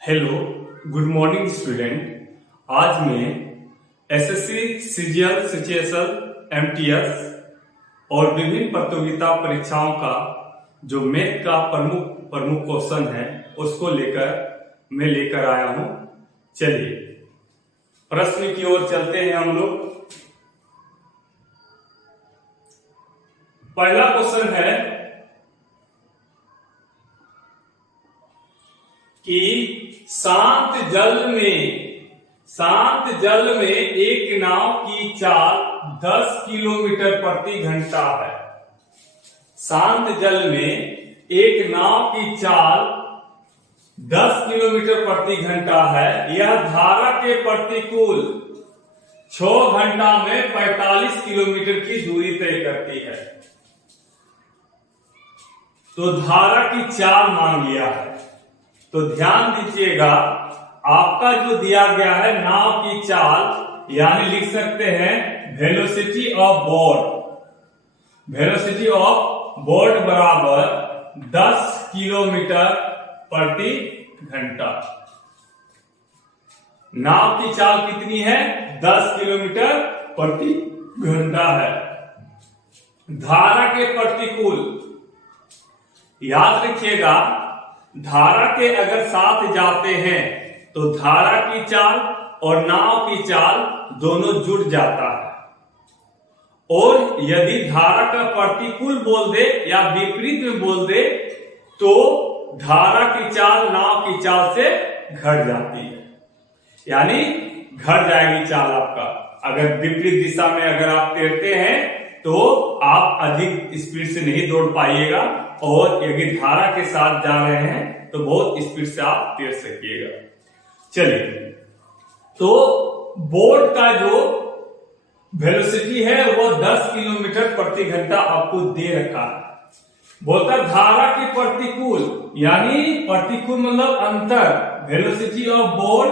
Hello, good morning student. आज मैं SSC, CGL, सीजीएसएल, MTS और विभिन्न प्रतियोगिता परीक्षाओं का जो मैथ का प्रमुख क्वेश्चन है उसको लेकर आया हूं। चलिए प्रश्न की ओर चलते हैं हम लोग। पहला क्वेश्चन है कि शांत जल में एक नाव की चाल 10 किलोमीटर प्रति घंटा है। शांत जल में एक नाव की चाल 10 किलोमीटर प्रति घंटा है। यह धारा के प्रतिकूल 6 घंटा में 45 किलोमीटर की दूरी तय करती है। तो धारा की चाल मांग लिया है। तो ध्यान दीजिएगा, आपका जो दिया गया है नाव की चाल, यानी लिख सकते हैं वेलोसिटी ऑफ बोट बराबर 10 किलोमीटर प्रति घंटा। नाव की चाल कितनी है? 10 किलोमीटर प्रति घंटा है। धारा के प्रतिकूल, याद रखिएगा, धारा के अगर साथ जाते हैं तो धारा की चाल और नाव की चाल दोनों जुड़ जाता है। और यदि धारा का प्रतिकूल बोल दे या विपरीत में बोल दे तो धारा की चाल नाव की चाल से घट जाती है, यानी घट जाएगी चाल आपका। अगर विपरीत दिशा में अगर आप तैरते हैं तो आप अधिक स्पीड से नहीं दौड़ पाइएगा, और यदि धारा के साथ जा रहे हैं तो बहुत स्पीड से आप तैर सकिएगा। चलिए, तो बोट का जो वेलोसिटी है वो 10 किलोमीटर प्रति घंटा आपको दे रखा है। बोलता धारा के प्रतिकूल, यानी प्रतिकूल मतलब अंतर, velocity of boat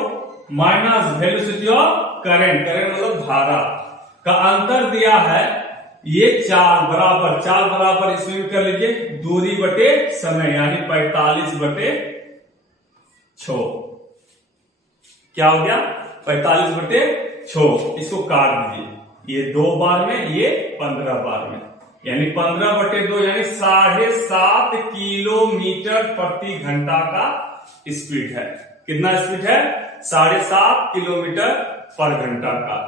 minus velocity of current मतलब धारा का अंतर दिया है। ये चाल बराबर इसमें भी कर लीजिए दूरी बटे समय, यानी 45/6। क्या हो गया? 45/6। इसको काट दीजिए, ये 2 बार में, ये 15 बार में, यानी 15/2 यानी 7.5 किलोमीटर प्रति घंटा का स्पीड है। कितना स्पीड है? 7.5 किलोमीटर पर घंटा का।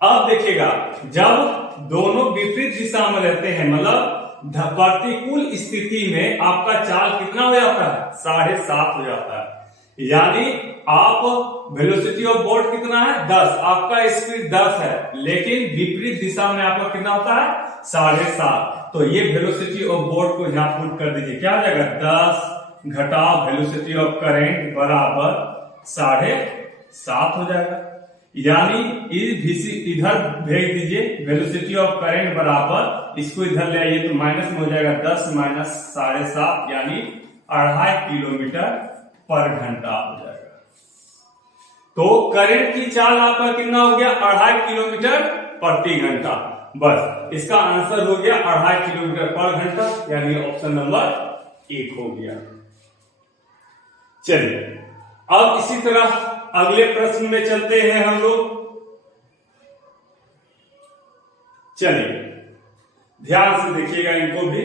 अब देखिएगा, जब दोनों विपरीत दिशा में रहते हैं, मतलब प्रतिकूल स्थिति में आपका चाल कितना हो जाता है? 7.5 हो जाता है। यानी आप वेलोसिटी ऑफ बोट कितना है? 10। आपका स्पीड 10 है, लेकिन विपरीत दिशा में आपका कितना होता है? 7.5। तो ये वेलोसिटी ऑफ बोट को यहां पुट कर दीजिए। क्या हो जाएगा? 10 घटा वेलोसिटी ऑफ करंट बराबर 7.5 हो जाएगा। यानी इधर भेज दीजिए, वेलोसिटी ऑफ करंट बराबर, इसको इधर ले आइए तो माइनस में हो जाएगा 10 माइनस 7.5, यानी 2.5 किलोमीटर पर घंटा हो जाएगा। तो करंट की चाल आपका कितना हो गया? 2.5 किलोमीटर प्रति घंटा। बस इसका आंसर हो गया 2.5 किलोमीटर पर घंटा, यानी ऑप्शन नंबर 1 हो गया। चलिए, अब इसी तरह अगले प्रश्न में चलते हैं हम लोग। चलिए ध्यान से देखिएगा इनको भी।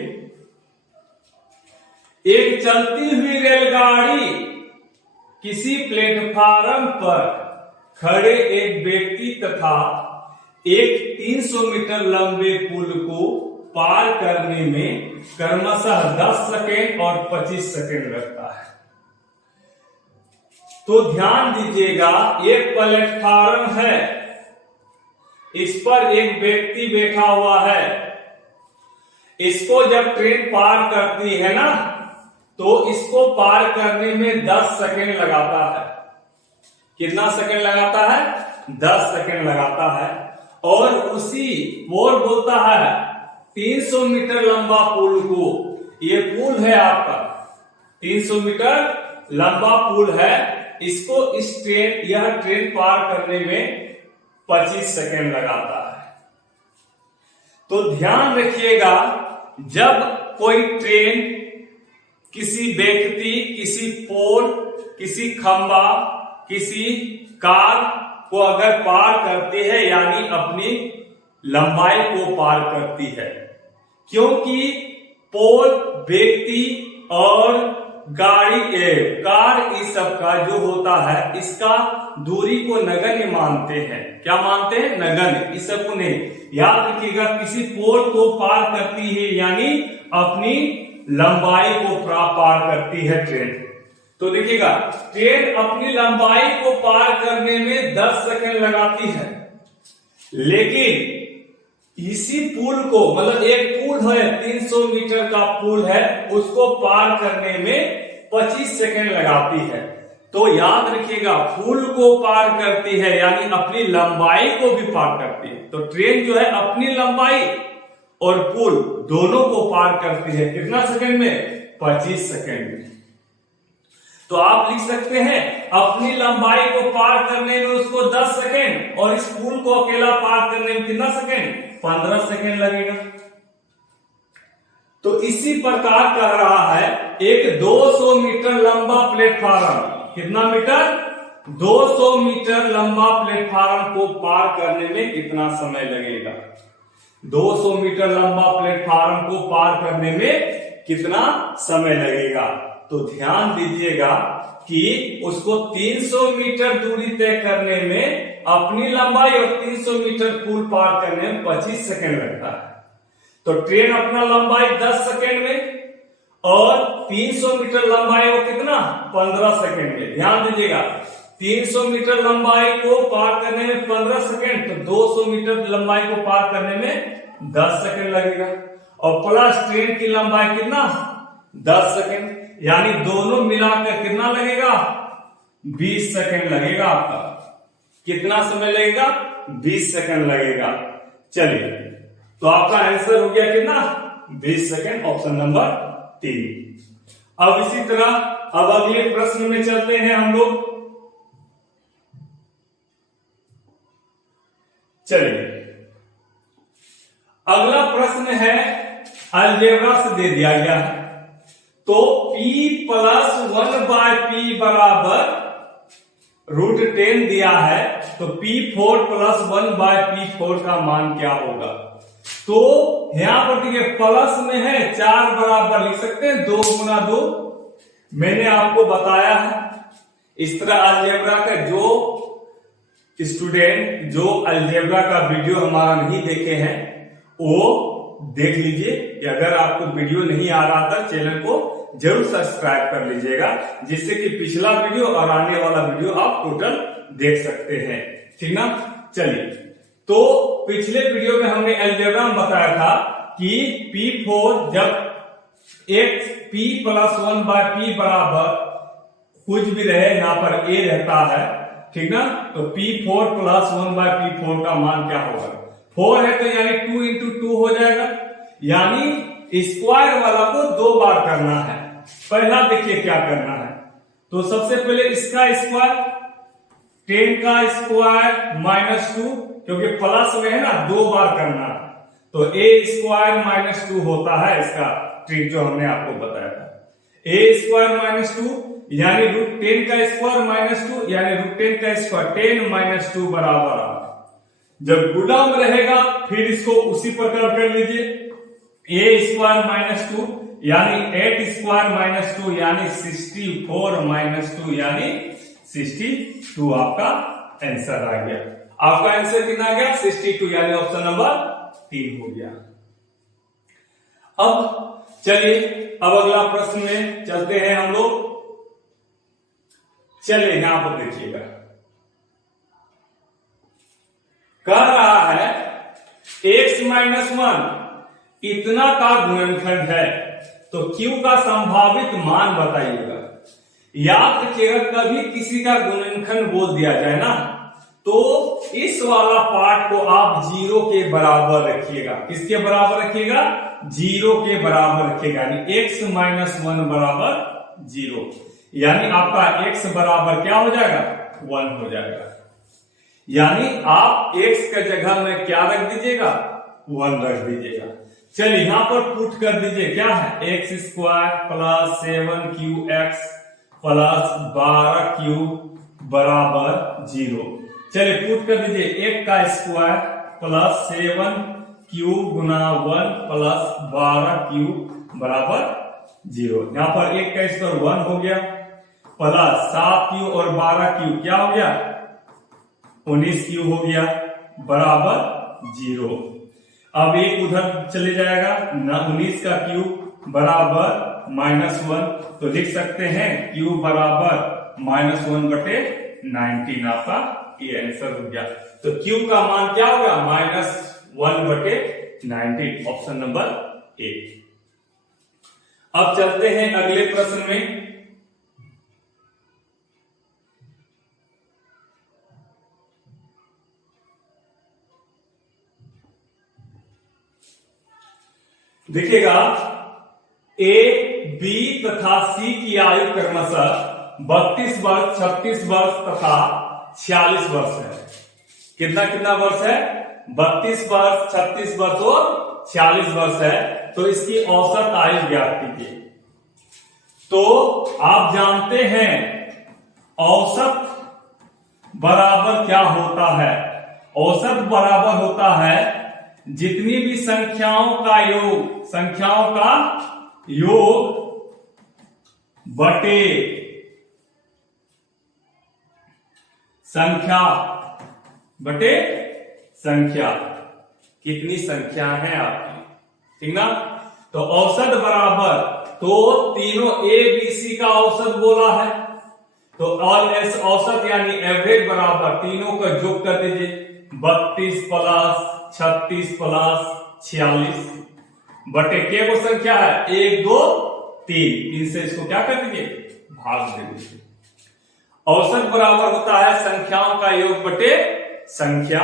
एक चलती हुई रेलगाड़ी किसी प्लेटफार्म पर खड़े एक व्यक्ति तथा एक 300 मीटर लंबे पुल को पार करने में क्रमशः 10 सेकेंड और 25 सेकेंड लगता है। तो ध्यान दीजिएगा, एक प्लेटफार्म है, इस पर एक व्यक्ति बैठा हुआ है। इसको जब ट्रेन पार करती है ना, तो इसको पार करने में 10 सेकेंड लगाता है। कितना सेकेंड लगाता है? 10 सेकेंड लगाता है। और उसी वो बोलता है 300 मीटर लंबा पुल को, ये पुल है आपका 300 मीटर लंबा पुल है, इसको यह ट्रेन पार करने में 25 सेकेंड लगाता है। तो ध्यान रखिएगा, जब कोई ट्रेन किसी व्यक्ति, किसी पोल किसी खंबा, किसी कार को अगर पार करती है यानी अपनी लंबाई को पार करती है, क्योंकि पोल व्यक्ति और गाड़ी कार इस सब का जो होता है इसका दूरी को नगण्य मानते हैं। क्या मानते हैं? नगण्य। इस सब को नहीं, याद रखिएगा, किसी पोल को पार करती है यानी अपनी लंबाई को पार करती है ट्रेन। तो देखिएगा, ट्रेन अपनी लंबाई को पार करने में 10 सेकंड लगाती है, लेकिन इसी पुल को, मतलब एक पुल है 300 मीटर का पुल है, उसको पार करने में 25 सेकंड लगाती है। तो याद रखिएगा, पुल को पार करती है यानी अपनी लंबाई को भी पार करती है। तो ट्रेन जो है अपनी लंबाई और पुल दोनों को पार करती है कितना सेकंड में? 25 सेकंड में। तो आप लिख सकते हैं अपनी लंबाई को पार करने में उसको 10 सेकंड और इस पुल को अकेला पार करने में कितना सेकंड? 15 सेकंड लगेगा। तो इसी प्रकार कह रहा है एक 200 मीटर लंबा प्लेटफार्म, कितना मीटर? 200 मीटर लंबा प्लेटफार्म को पार करने में कितना समय लगेगा? 200 मीटर लंबा प्लेटफार्म को पार करने में कितना समय लगेगा? तो ध्यान दीजिएगा कि उसको 300 मीटर दूरी तय करने में अपनी लंबाई और 300 मीटर पुल पार करने में 25 सेकंड लगता है। तो ट्रेन अपना लंबाई 10 सेकंड में और 300 मीटर लंबाई को कितना? 15 सेकंड में। ध्यान दीजिएगा, 300 मीटर लंबाई को पार करने में 15 सेकंड, तो 200 मीटर लंबाई को पार करने में 10 सेकंड लगेगा और प्लस ट्रेन की लंबाई कितना? 10 सेकंड, यानी दोनों मिलाकर कितना लगेगा? 20 सेकंड लगेगा आपका। कितना समय लगेगा? 20 सेकंड लगेगा। चलिए, तो आपका आंसर हो गया कितना? 20 सेकंड, ऑप्शन नंबर 3। अब इसी तरह अब अगले प्रश्न में चलते हैं हम लोग। चलिए, अगला प्रश्न है अलजेब्रा से दे दिया गया है। तो P प्लस 1/P बराबर √10 दिया है, तो P4 प्लस 1/P4 का मान क्या होगा? तो यहां पर देखिए प्लस में है, 4 बराबर लिख सकते हैं, 2 गुना 2। मैंने आपको बताया है इस तरह अलजेब्रा का जो स्टूडेंट जो अलजेब्रा का वीडियो हमारा नहीं देखे हैं वो देख लीजिए। अगर आपको वीडियो नहीं आ रहा था, चैनल को जरूर सब्सक्राइब कर लीजिएगा, जिससे कि पिछला वीडियो और आने वाला वीडियो आप टोटल देख सकते हैं। ठीक ना? चलिए, तो पिछले वीडियो में हमने अलजेब्रा में बताया था कि P4 जब एक P प्लस 1/P बराबर कुछ भी रहे, यहां पर A रहता है, ठीक ना? तो P4 प्लस 1/P4 का मान क्या होगा? 4 है तो यानी 2 इंटू 2 हो जाएगा, यानी स्क्वायर वाला को 2 बार करना है। पहला देखिए क्या करना है, तो सबसे पहले इसका स्क्वायर, 10 का स्क्वायर माइनस 2, क्योंकि प्लस में है ना, 2 बार करना है, तो a स्क्वायर माइनस 2 होता है। इसका ट्रिक जो हमने आपको बताया था, a स्क्वायर माइनस 2 यानी √10 का स्क्वायर माइनस 2 यानी √10 का स्क्वायर, 10 माइनस 2 बराबर 8। जब गुणा में रहेगा फिर इसको उसी प्रकार कर लीजिए, a स्क्वायर माइनस 2 यानी 8 स्क्वायर माइनस 2 यानी 64 माइनस 2 यानी 62 आपका आंसर आ गया। आपका आंसर कितना आ गया? 62, यानी ऑप्शन नंबर 3 हो गया। अब चलिए, अब अगला प्रश्न में चलते हैं हम लोग। चलिए, यहां पर देखिएगा, कह रहा है x माइनस 1 इतना का गुणनखंड है, तो Q का संभावित मान बताइएगा। याद रखिएगा, कभी किसी का गुणनखंड बोल दिया जाए ना, तो इस वाला पार्ट को आप 0 के बराबर रखिएगा। किसके बराबर रखिएगा? 0 के बराबर रखिएगा, यानी x माइनस 1 बराबर 0, यानी आपका x बराबर क्या हो जाएगा? 1 हो जाएगा। यानी आप x का जगह में क्या रख दीजिएगा? 1 रख दीजिएगा। चलिए, यहां पर पुट कर दीजिए, क्या है? x square plus 7qx plus 12q बराबर 0। चलिए पुट कर दीजिए, 1 का स्क्वायर प्लस 7q गुना 1 प्लस 12q बराबर 0। यहां पर 1 का स्क्वायर 1 हो गया, प्लस 7q और 12q क्या हो गया, 19q हो गया बराबर 0। अब एक उधर चले जाएगा, 19 का क्यूब बराबर -1, तो लिख सकते हैं q बराबर -1 बटे 19। आपका ये आंसर हो गया। तो q का मान क्या होगा, -1 बटे 19, ऑप्शन नंबर ए। अब चलते हैं अगले प्रश्न में। देखिएगा, ए, बी तथा सी की आयु क्रमशः 32 वर्ष, 36 वर्ष तथा 46 वर्ष है। कितना कितना वर्ष है, 32 वर्ष, 36 वर्ष और 46 वर्ष है। तो इसकी औसत आयु ज्ञात कीजिए। तो आप जानते हैं औसत बराबर क्या होता है, औसत बराबर होता है जितनी भी संख्याओं का योग बटे संख्या बटे संख्या। कितनी संख्या है आपकी, ठीक ना। तो औसत बराबर, तो तीनों ए बी सी का औसत बोला है, तो ऑल एस औसत यानी एवरेज बराबर तीनों का योग कर दीजिए, 32 प्लस 36 प्लस 46 बटे के वो संख्या है 1 2 3 से इसको क्या कर दीजिए, भाग दे दीजिए। औसत बराबर होता है संख्याओं का योग बटे संख्या।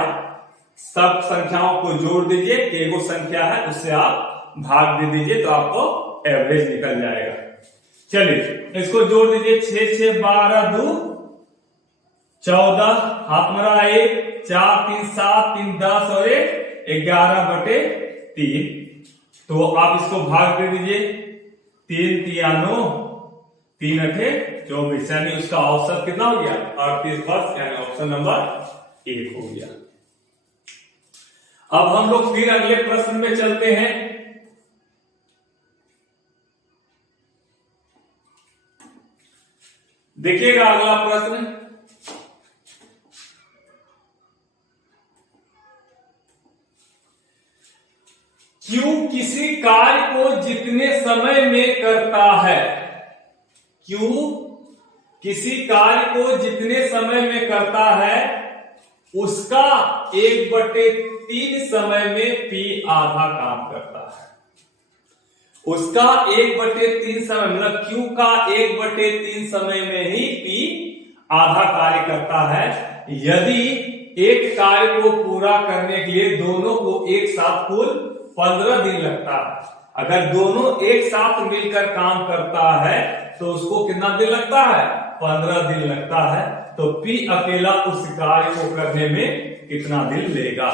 सब संख्याओं को जोड़ दीजिए, के वो संख्या है उससे आप भाग दे दीजिए, तो आपको एवरेज निकल जाएगा। चलिए इसको जोड़ दीजिए, 6 6 12 2 14, हाथ मरा 1, 4 3 7 3 10 और 1 11 बटे 3। तो आप इसको भाग दे दीजिए, 3 3 9 3 8 24, यानी उसका औसत कितना हो गया, 38 वर्ष, यानी ऑप्शन नंबर 1 हो गया। अब हम लोग फिर अगले प्रश्न में चलते हैं। देखिएगा अगला प्रश्न, क्यों किसी कार्य को जितने समय में करता है, क्यों किसी कार्य को जितने समय में करता है उसका 1/3 समय में P आधा काम करता है। उसका 1/3 समय मतलब Q का 1/3 समय में ही P आधा कार्य करता है। यदि एक कार्य को पूरा करने के लिए दोनों को एक साथ कुल 15 दिन लगता है, अगर दोनों एक साथ मिलकर काम करता है तो उसको कितना दिन लगता है, 15 दिन लगता है। तो P अकेला उस कार्य को करने में कितना दिन लेगा।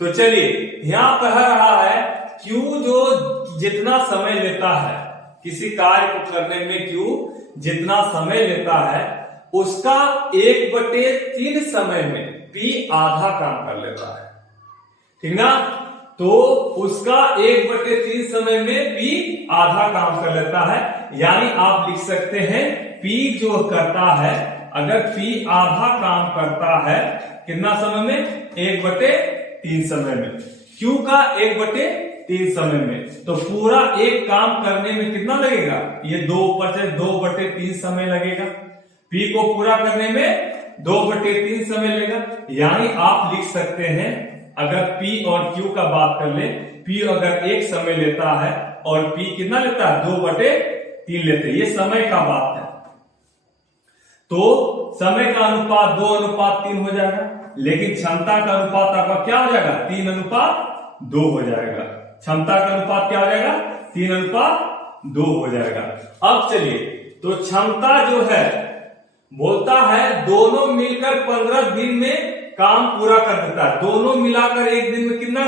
तो चलिए यहां कह रहा है Q जो जितना समय लेता है, किसी कार्य को करने में Q जितना समय लेता है उसका 1/3 समय में P आधा काम कर लेता है, ठीक ना। तो उसका 1/3 समय में P आधा काम कर लेता है, यानी आप लिख सकते हैं P जो करता है, अगर P आधा काम करता है कितना समय में, 1/3 समय में, Q का 1/3 समय में, तो पूरा एक काम करने में कितना लगेगा, ये 2/3 समय लगेगा। P को पूरा करने में 2/3 समय लगेगा, यानी आप लिख सकते हैं अगर P और Q का बात कर ले, P अगर एक समय लेता है और P कितना लेता है, 2/3 लेते हैं, ये समय का बात है। तो समय का अनुपात 2:3 हो जाएगा, लेकिन क्षमता का अनुपात आपका क्या हो जाएगा, 3:2 हो जाएगा। क्षमता का अनुपात क्या हो जाएगा, 3:2 हो जाएगा। अब चलिए, तो क्षमता जो है बोलता है दोनों मिलकर 15 दिन में काम पूरा कर देता है। दोनों मिलाकर एक दिन में कितना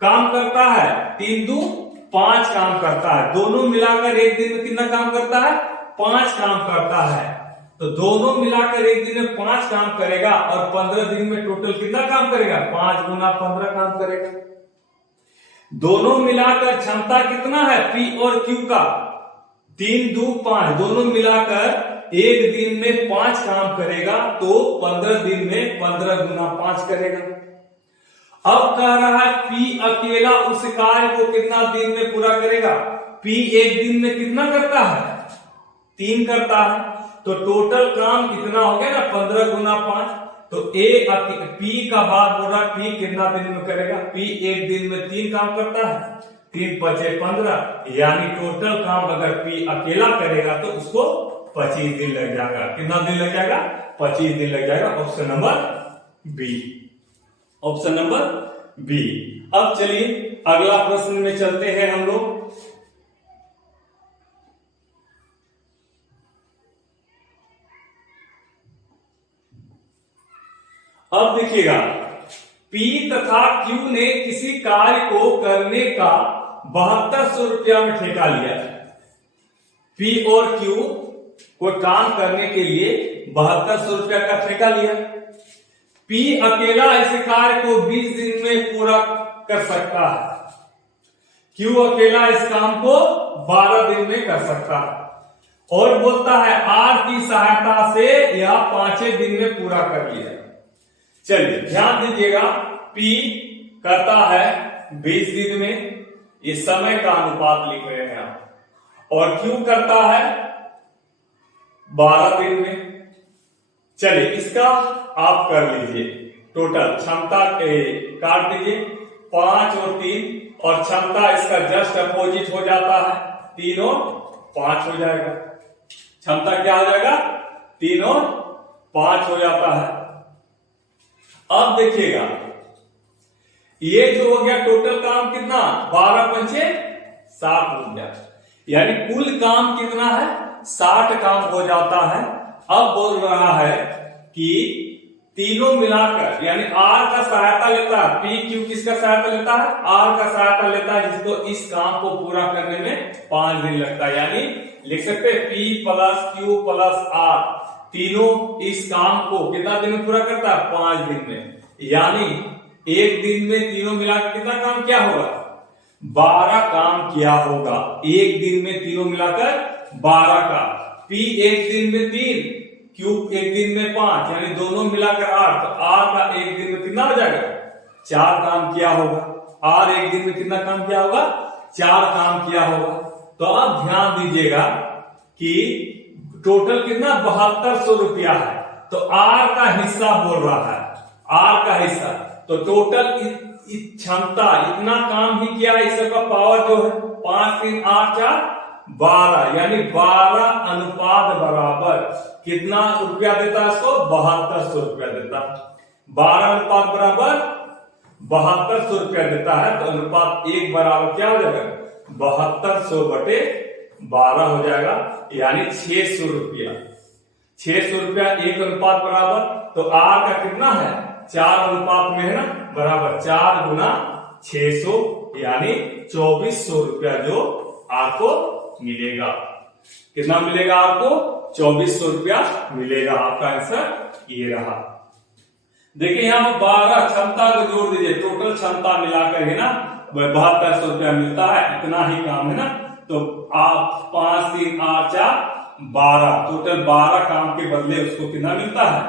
काम करता है, 3 2 5 काम करता है। दोनों मिलाकर एक दिन में कितना काम करता है, 5 काम करता है, तो दोनों मिलाकर एक दिन में 5 काम करेगा और 15 दिन में टोटल कितना काम करेगा? 5 गुना 15 काम करेगा। दोनों मिलाकर क्षमता कितना है P और Q का? 3 2 5, दोनों मिलाकर एक दिन में 5 काम करेगा, तो 15 दिन में 15 गुना 5 करेगा। अब कह रहा है P अकेला उस कार्य को कितना दिन में पूरा करेगा? P एक दिन में कितना करता है? 3 करता है, तो टोटल काम कितना हो गया ना? 15 गुना 5। तो P का बात हो रहा है, P कितना दिन में करेगा? P एक दिन में 3 काम करता है, 3 5 15, यानी टोटल काम अगर P अकेला करेगा तो उसको 25 दिन लग जाएगा। कितना दिन लग जाएगा? 25 दिन लग जाएगा। Option number B, option number B. अब चलिए अगला प्रश्न में चलते हैं हम लोग। अब देखिएगा, P तथा Q ने किसी कार्य को करने का 7200 रुपया में ठेका लिया। P और Q कोई काम करने के लिए 7200 रुपया का ठेका लिया। P अकेला इस कार्य को 20 दिन में पूरा कर सकता है, Q अकेला इस काम को 12 दिन में कर सकता है, और बोलता है R की सहायता से यह 5 दिन में पूरा कर लिया। चलिए ध्यान दीजिएगा, P करता है 20 दिन में, इस समय का अनुपात लिख रहे हैं आप, और Q करता है 12 दिन में। चलिए इसका आप कर लीजिए, टोटल क्षमता काट दीजिए 5 और 3, और क्षमता इसका जस्ट अपोजिट हो जाता है, 3 और 5 हो जाएगा। क्षमता क्या हो जाएगा? 3 और 5 हो जाता है। अब देखिएगा, ये जो हो गया टोटल काम कितना? 12 पंचे 60 हो गया, यानी कुल काम कितना है? 60 काम हो जाता है। अब बोल रहा है कि तीनों मिलाकर, यानी R का सहायता लेता है, P Q किसका सहायता लेता है? R का सहायता लेता है, जिसको इस काम को पूरा करने में 5 दिन लगता है। यानी लिख सकते हैं P plus Q plus R, तीनों इस काम को कितना दिन में पूरा करता है? 5 दिन में। यानी एक दिन में तीनों मिलाकर कितना काम किया होगा? 12 काम किया होगा। एक दिन में तीनों मिलाकर 12 का। P एक दिन में 3, Q एक दिन में 5, यानी दोनों मिलाकर 8। तो R का एक दिन में कितना हो जाएगा? 4 काम किया होगा। R एक दिन में कितना काम किया होगा? 4 काम किया होगा। तो अब ध्यान दीजिएगा कि टोटल कितना? 7200 रुपया है। तो R का हिस्सा बोल रहा है, R का हिस्सा, तो टोटल क्षमता इतना काम ही किया है। इस सबका पावर जो है 5 3 8 4 12, यानी 12 अनुपात बराबर कितना रुपया देता है इसको? 7200 रुपया देता है। 12 अनुपात बराबर 7200 रुपया देता है, तो अनुपात 1 बराबर क्या हो जाएगा? 7200 बटे 12 हो जाएगा, यानी 600 रुपया। 600 रुपया 1 अनुपात बराबर, तो R का कितना है? 4 अनुपात में है ना, बराबर 4 गुना 600, यानी 2400 रुपया जो आपको मिलेगा। कितना मिलेगा आपको? 2400 रुपया मिलेगा। आपका आंसर ये रहा। देखिए यहां 12 क्षमता को जोड़ दीजिए, टोटल क्षमता मिलाकर है ना 7200 रुपया मिलता है। इतना ही काम है ना, तो आप 5 3 8 4 12, टोटल 12 काम के बदले उसको कितना मिलता है?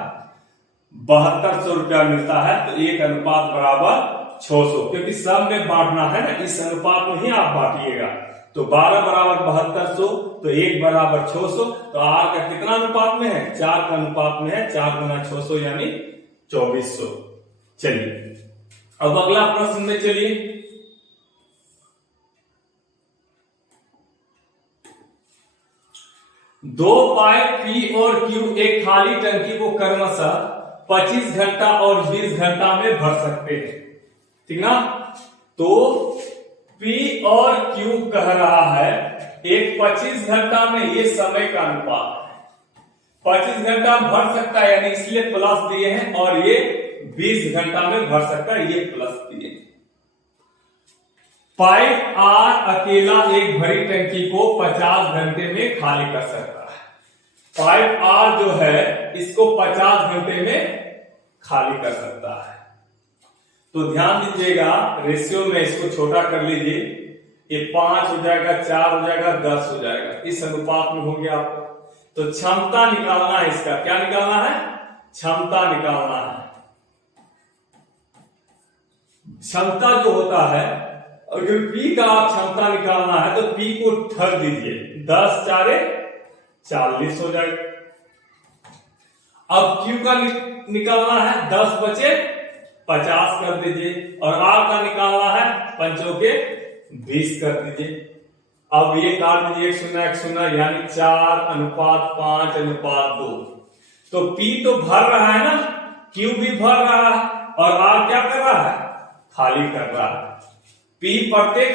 7200 रुपया मिलता है। तो 1 अनुपात बराबर 600, क्योंकि सब में बांटना है ना, इस अनुपात में ही आप बांटिएगा। तो 12 बराबर 7200, तो 1 बराबर 600। तो R का कितना अनुपात में है? 4 का अनुपात में है। 4 गुना 600 यानी 2400। चलिए अब अगला प्रश्न में चलिए। दो पाइप P और Q एक खाली टंकी को क्रमशः 25 घंटा और 20 घंटा में भर सकते हैं, ठीक ना। तो P और Q कह रहा है एक 25 घंटा में, ये समय का अनुपात है, 25 घंटा भर सकता है, यानी इसलिए प्लस दिए हैं, और ये 20 घंटा में भर सकता है, ये प्लस दिए। पाइप R अकेला एक भरी टंकी को 50 घंटे में खाली कर सकता है। पाइप आर जो है इसको 50 घंटे में खाली कर सकता है। तो ध्यान दीजिएगा, रेशियो में इसको छोटा कर लीजिए, ये 5 हो जाएगा, 4 हो जाएगा, 10 हो जाएगा, इस अनुपात में हो गया आपका। तो क्षमता निकालना है इसका, क्या निकालना है? क्षमता निकालना है। क्षमता जो होता है, अगर P का आप क्षमता निकालना है तो P को ठग दीजिए, 10 4 40 हो जाएगा। अब Q का निकालना है, 10 बचे 50 कर दीजिए, और R का निकालना है 5 के 20 कर दीजिए। अब ये काट दीजिए 1 0 यानी 4:5:2। तो P तो भर रहा है ना, Q भी भर रहा है, और R क्या कर रहा है? खाली कर रहा है। P प्रत्येक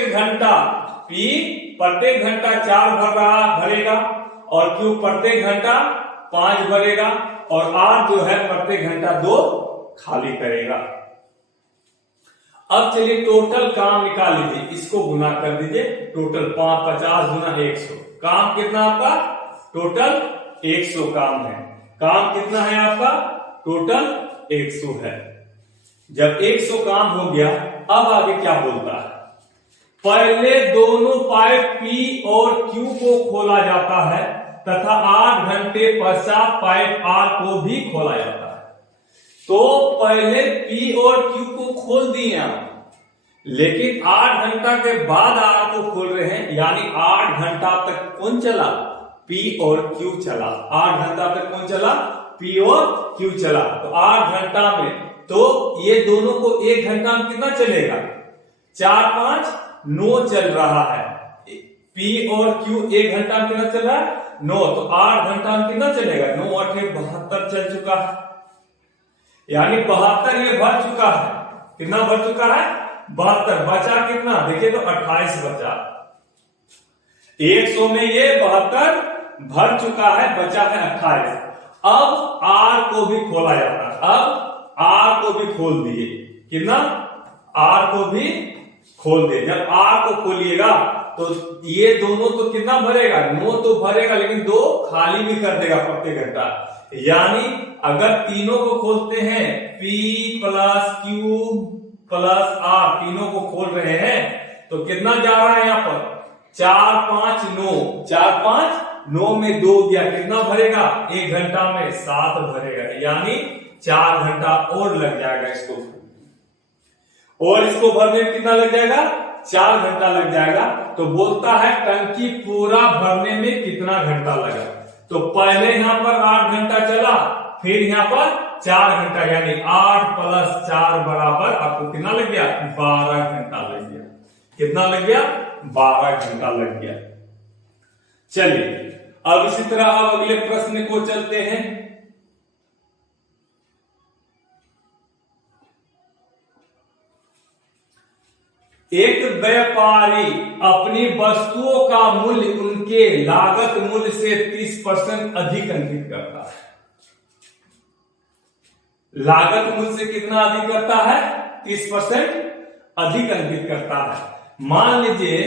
घंटा 4 भरेगा, और Q प्रत्येक घंटा 5 भरेगा, और R जो है प्रत्येक घंटा 2 खाली करेगा। अब चलिए टोटल काम निकाल लीजिए, इसको गुना कर दीजिए, टोटल 50 गुना 100, काम कितना आपका? टोटल 100 काम है। काम कितना है आपका? टोटल 100 है। जब 100 काम हो गया, अब आगे क्या बोलता है? पहले दोनों पाइप P और Q को खोला जाता है तथा 8 घंटे पश्चात पाइप R को भी खोला जाता है। तो पहले P और Q को खोल दिए आप, लेकिन 8 घंटा के बाद R को खोल रहे हैं, यानी 8 घंटा तक कौन चला? P और Q चला। 8 घंटा तक कौन चला? P और Q चला। तो 8 घंटा में तो ये दोनों को 1 घंटा में कितना चलेगा? 4 5 9 चल रहा है। P और Q 1 घंटा में कितना चल रहा है? 9। तो 8 घंटा में कितना चलेगा? 9 8 72 चल चुका है, यानी 72 ये भर चुका है। कितना भर चुका है? 72। बचा कितना? देखिए तो 28 बचा। 100 में ये 72 भर चुका है, बचा है 28। अब R को भी खोला जाता है। अब R को भी खोल दिए, कितना? R को भी खोल दे। जब R को खोलिएगा तो ये दोनों तो कितना भरेगा? 9 तो भरेगा, लेकिन 2 खाली भी कर देगा प्रत्येक घंटा। यानी अगर तीनों को खोलते हैं, P plus Q plus R, तीनों को खोल रहे हैं, तो कितना जा रहा है यहाँ पर? 4 5 9। 4 5 9 में 2 गया, कितना भरेगा? 1 घंटा में 7 भरेगा, यानी 4 घंटा और लग जाएगा इसको। और इसको भरने में कितना लग जाएगा? 4 घंटा लग जाएगा। तो बोलता है टंकी पूरा भरने में कितना घंटा लगा? तो पहले यहां पर 8 घंटा चला, फिर यहां पर 4 घंटा, यानी 8 प्लस 4 बराबर आपको कितना लग गया? 12 घंटा लग गया। कितना लग गया? 12 घंटा लग गया। चलिए अब इसी तरह अब अगले प्रश्न को चलते हैं। एक व्यापारी अपनी वस्तुओं का मूल्य उनके लागत मूल्य से 30% अधिक अंकित करता है। लागत मूल्य से कितना अधिक करता है? 30% अधिक अंकित करता है। मान लीजिए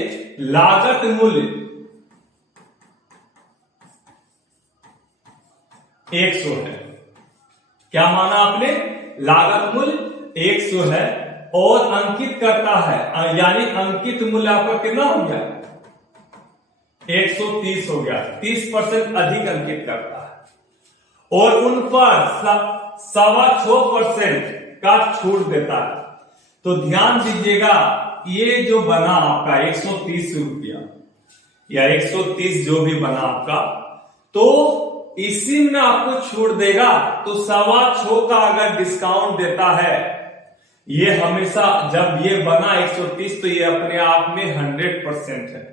लागत मूल्य 100 है। क्या माना आपने? लागत मूल्य 100 है और अंकित करता है, यानी अंकित मूल्य आपका कितना हो गया? 130 हो गया। 30% अधिक अंकित करता है और उन पर 6.25% का छूट देता है। तो ध्यान दीजिएगा, ये जो बना आपका 130 रुपया या 130 जो भी बना आपका, तो इसी में आपको छूट देगा। तो 6.25 का अगर डिस्काउंट देता है, ये हमेशा जब ये बना 130 तो ये अपने आप में 100% है।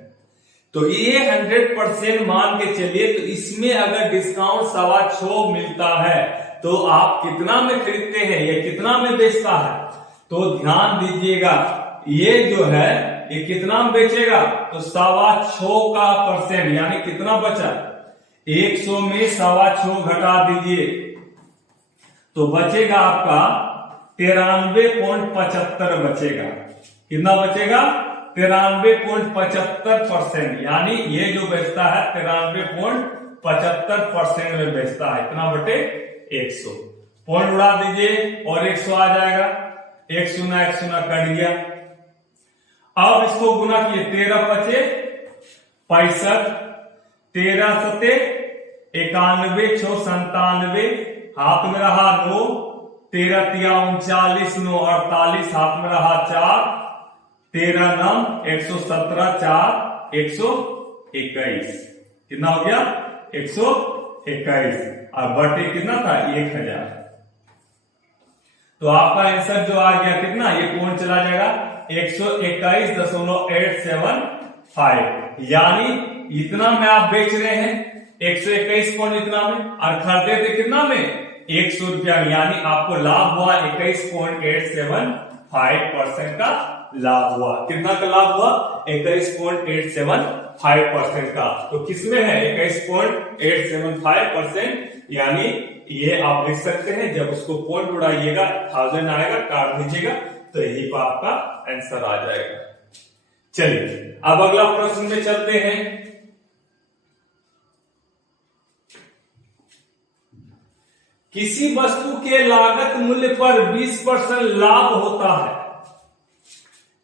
तो ये 100% मान के चलिए, तो इसमें अगर डिस्काउंट 6.25 मिलता है तो आप कितना में खरीदते हैं, ये कितना में बेचता है? तो ध्यान दीजिएगा, ये जो है ये कितना में बेचेगा? तो 6.25 का परसेंट, यानी कितना बचा? 100 में 6.25 घटा दीजिए तो बचेगा आपका 93.75 बचेगा। कितना बचेगा? 93.75%, यानी ये जो बचता है 93 75% में बेचता है, इतना बटे 100। पॉइंट उड़ा दीजिए और 100 आ जाएगा, 1 0 कट गया। अब इसको गुना किए, 13 पचे 65, 13 सते 91, 6 97, हाथ में रहा 9, 13 तिया 39, 9 48, हाथ में रहा 4, 13 9 117, 4 121, कितना हो गया 121, और बटे कितना था 1000। तो आपका आंसर जो आ गया कितना, ये पॉइंट चला जाएगा 121.875, यानी इतना में आप बेच रहे हैं 121 पॉइंट इतना में, और खरीदे थे कितना में 100 रुपया, यानी आपको लाभ हुआ 21.875% का लाभ हुआ। कितना का लाभ हुआ 21.875% का। तो किसमें है 21.875%, यानी ये आप लिख सकते हैं, जब उसको पॉइंट उड़ाइएगा 1000 आएगा, काट दीजिएगा तो यही पर आपका आंसर आ जाएगा। चलिए अब अगला प्रश्न में चलते हैं। किसी वस्तु के लागत मूल्य पर 20% लाभ होता है।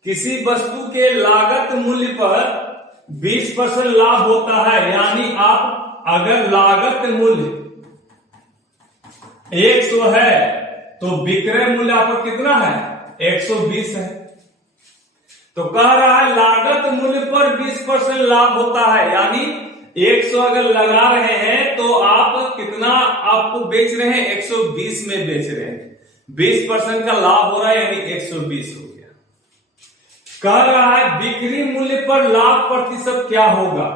किसी वस्तु के लागत मूल्य पर 20% लाभ होता है, यानी आप अगर लागत मूल्य 100 है तो विक्रय मूल्य आपका कितना है 120 है। तो कह रहा है लागत मूल्य पर 20% लाभ होता है, यानी 100 अगर लगा रहे हैं तो आप कितना आपको बेच रहे हैं 120 में बेच रहे हैं, 20% का लाभ हो रहा है, यानी 120 हो गया। कह रहा है बिक्री मूल्य पर लाभ प्रतिशत क्या होगा।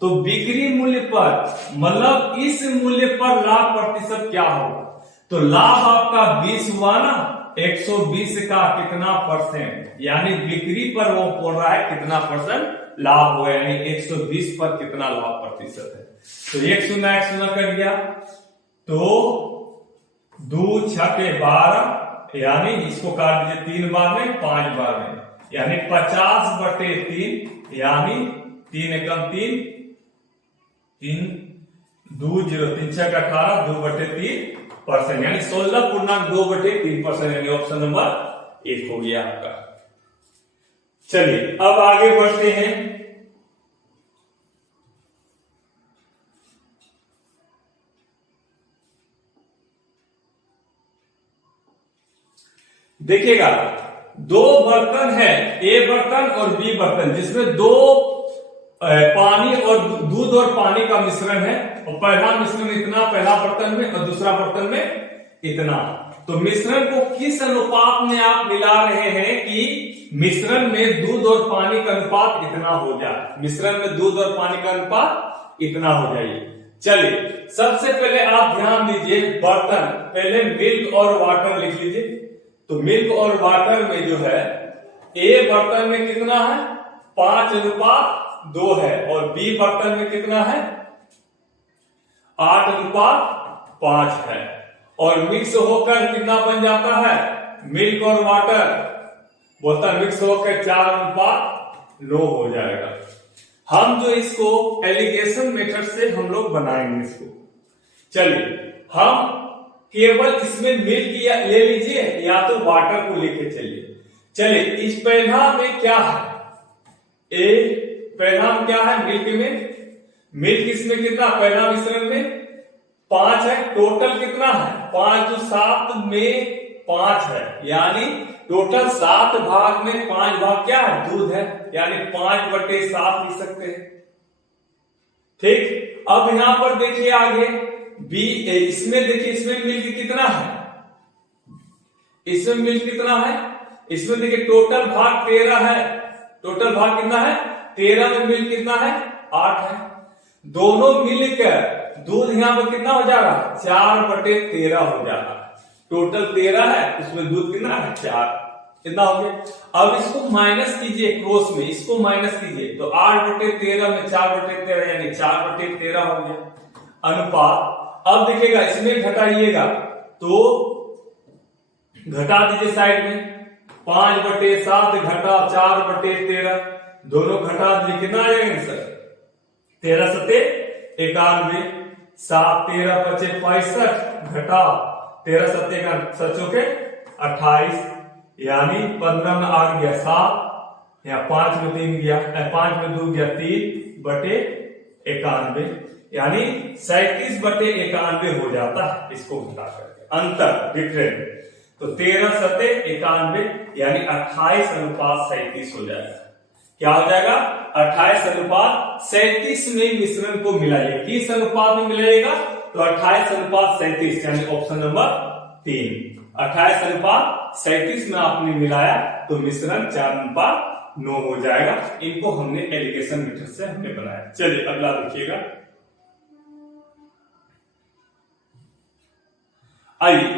तो बिक्री मूल्य पर मतलब इस मूल्य पर लाभ प्रतिशत क्या होगा। तो लाभ आपका 20 हुआ ना, 120 का कितना परसेंट, यानी बिक्री पर वो बोल रहा है कितना परसेंट लाभ हुआ, यानी 120 पर कितना लाभ प्रतिशत है। तो 1 0 कर गया, तो 2 6 12, यानी इसको काट दीजिए 3 बार में 5 बार में, यानी 50/3, यानी 3 एकम 3, 3 2 0 3 6 18, 2/3%, यानी 16.2/3%, यानी ऑप्शन नंबर 1 हो गया आपका। चलिए अब आगे बढ़ते हैं। देखिएगा, 2 बर्तन है, ए बर्तन और बी बर्तन, जिसमें 2 पानी और दूध और पानी का मिश्रण है, और पहला मिश्रण इतना पहला बर्तन में और दूसरा बर्तन में इतना। तो मिश्रण को किस अनुपात में आप मिला रहे हैं कि मिश्रण में दूध और पानी का अनुपात इतना हो जाए, मिश्रण में दूध और पानी का अनुपात इतना हो जाए। चलिए सबसे पहले आप ध्यान दीजिए, बर्तन पहले मिल्क और वाटर लिख लीजिए। तो मिल्क और वाटर में जो है ए बर्तन में कितना है 5:2 है, और बी बर्तन में कितना है 8:5 है, और मिक्स होकर कितना बन जाता है मिल्क और वाटर, बोलता मिक्स होकर 4:9 हो जाएगा। हम जो इसको एलिगेशन मेथड से हम लोग बनाएंगे इसको। चलिए हम केवल इसमें मिल्क ले लीजिए या तो वाटर को लेके चलिए। चलिए इस पहला में क्या है, ए पहला में क्या है मिल्क में, मिल्क इसमें कितना पहला मिश्रण में 5 है, टोटल कितना है 5 जो 7 में 5 है, यानी टोटल 7 भाग में 5 भाग क्या है दूध है, यानी 5/7 लिख सकते हैं। ठीक, अब यहां पर देखिए आगे बी, इसमें देखिए इसमें मिल्क कितना है, इसमें मिल्क कितना है, इसमें देखिए टोटल भाग 13 है, टोटल भाग कितना है 13 में मिल्क कितना है 8 है। दोनों मिलकर दूध यहां पर कितना हो जाएगा 4/13 हो जाएगा। टोटल 13 है, उसमें दूध कितना है 4, कितना हो गया। अब इसको माइनस कीजिए क्रॉस में, इसको माइनस कीजिए, तो 8/13 में 4/13 यानी 4/13 हो गया अनुपात। अब देखिएगा इसमें घटाइएगा तो घटा दीजिए साइड में, 5/7 घटा 4/13, दोनों घटा दीजिए कितना आ जाएगा सर 13 × 7 = 91, 7 13 पचे 65 घटाओ 13 सत्ते का सचो के 28 यानी 15 में 8 गया 7 या 5 में 3 गया 5 में 2 गया 3 बटे 91 यानी 37 बटे 91 हो जाता है इसको घटा करके अंतर डिफरेंट। तो 13 सत्ते 91 यानी 28:37 हो जाएगा। क्या हो जाएगा 28:37 में मिश्रण को मिलाइए। किस अनुपात में मिलाइएगा तो 28:37 यानी ऑप्शन नंबर 3 28:37 में आपने मिलाया तो मिश्रण 4:9 हो जाएगा। इनको हमने एलिगेशन मेथड से हमने बनाया। चलिए अगला देखिएगा। आइए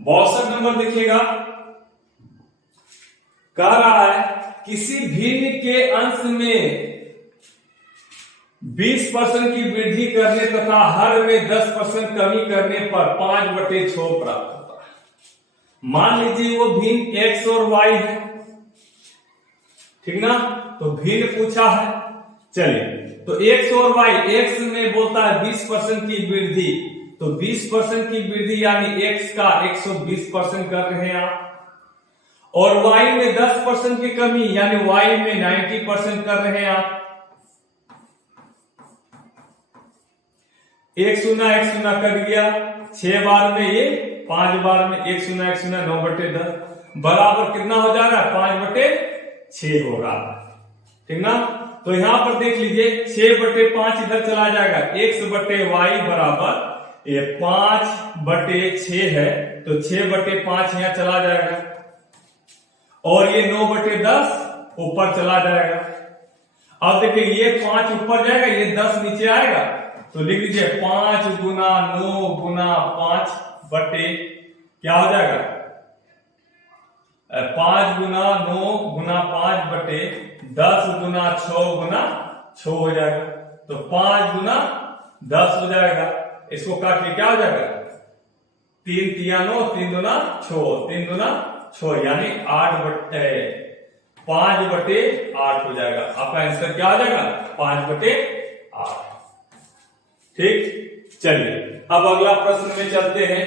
62 नंबर देखिएगा। कह रहा है किसी भिन्न के अंश में 20% की वृद्धि करने तथा हर में 10% कमी करने पर 5/6 प्राप्त होता है। मान लीजिए वो भिन्न x और y है, ठीक ना। तो भिन्न पूछा है। चलिए तो x और y, x में बोलता है 20% की वृद्धि, तो 20% की वृद्धि यानी x का 120% कर रहे हैं आप, और y में 10% की कमी यानी y में 90% कर रहे हैं आप। एक शून्य कर दिया 6 बार में, ये 5 बार में 1 0 9/10 बराबर कितना हो जाएगा 5/6 होगा, ठीक ना। तो यहां पर देख लीजिए 6/5 इधर चला जाएगा, x/y बराबर ये 5/6 है तो 6/5 यहां चला जाएगा और ये 9/10 ऊपर चला जाएगा। अब देखिए ये 5 ऊपर जाएगा, ये 10 नीचे आएगा, तो लिख लीजिए 5 गुना 9 गुना 5 बटे क्या हो जाएगा 5 गुना 9 गुना 5 बटे 10 गुना 6 गुना 6 हो जाएगा। तो 5 गुना 10 हो जाएगा। इसको काट के क्या हो जाएगा 3 3 9 3 दूना 6 3 दूना 6 यानी 5/8 हो जाएगा। आपका आंसर क्या हो जाएगा 5/8। ठीक। चलिए अब अगला प्रश्न में चलते हैं।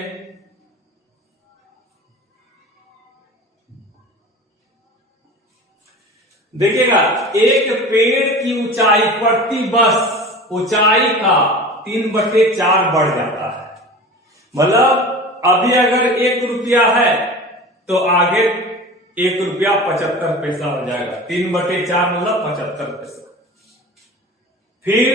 देखिएगा एक पेड़ की ऊंचाई प्रति वर्ष ऊंचाई का 3/4 बढ़ जाता है। मतलब अभी अगर 1 रुपया है तो आगे 1 रुपया 75 पैसा हो जाएगा। 3/4 मतलब 75 पैसा। फिर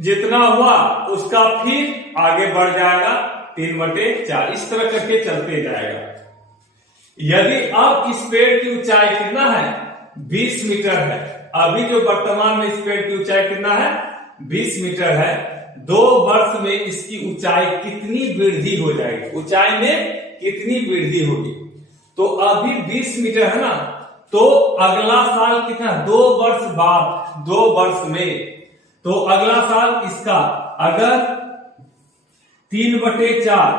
जितना हुआ उसका फिर आगे बढ़ जाएगा 3/4, इस तरह करके चलते जाएगा। यदि अब इस पेड़ की ऊंचाई कितना है 20 मीटर है, अभी जो वर्तमान में इस पेड़ की ऊंचाई कितना है 20 मीटर है, 2 वर्ष में इसकी ऊंचाई कितनी वृद्धि हो जाएगी, ऊंचाई में कितनी वृद्धि होगी। तो अभी 20 मीटर है ना, तो अगला साल कितना 2 वर्ष बाद 2 वर्ष में, तो अगला साल इसका अगर 3/4,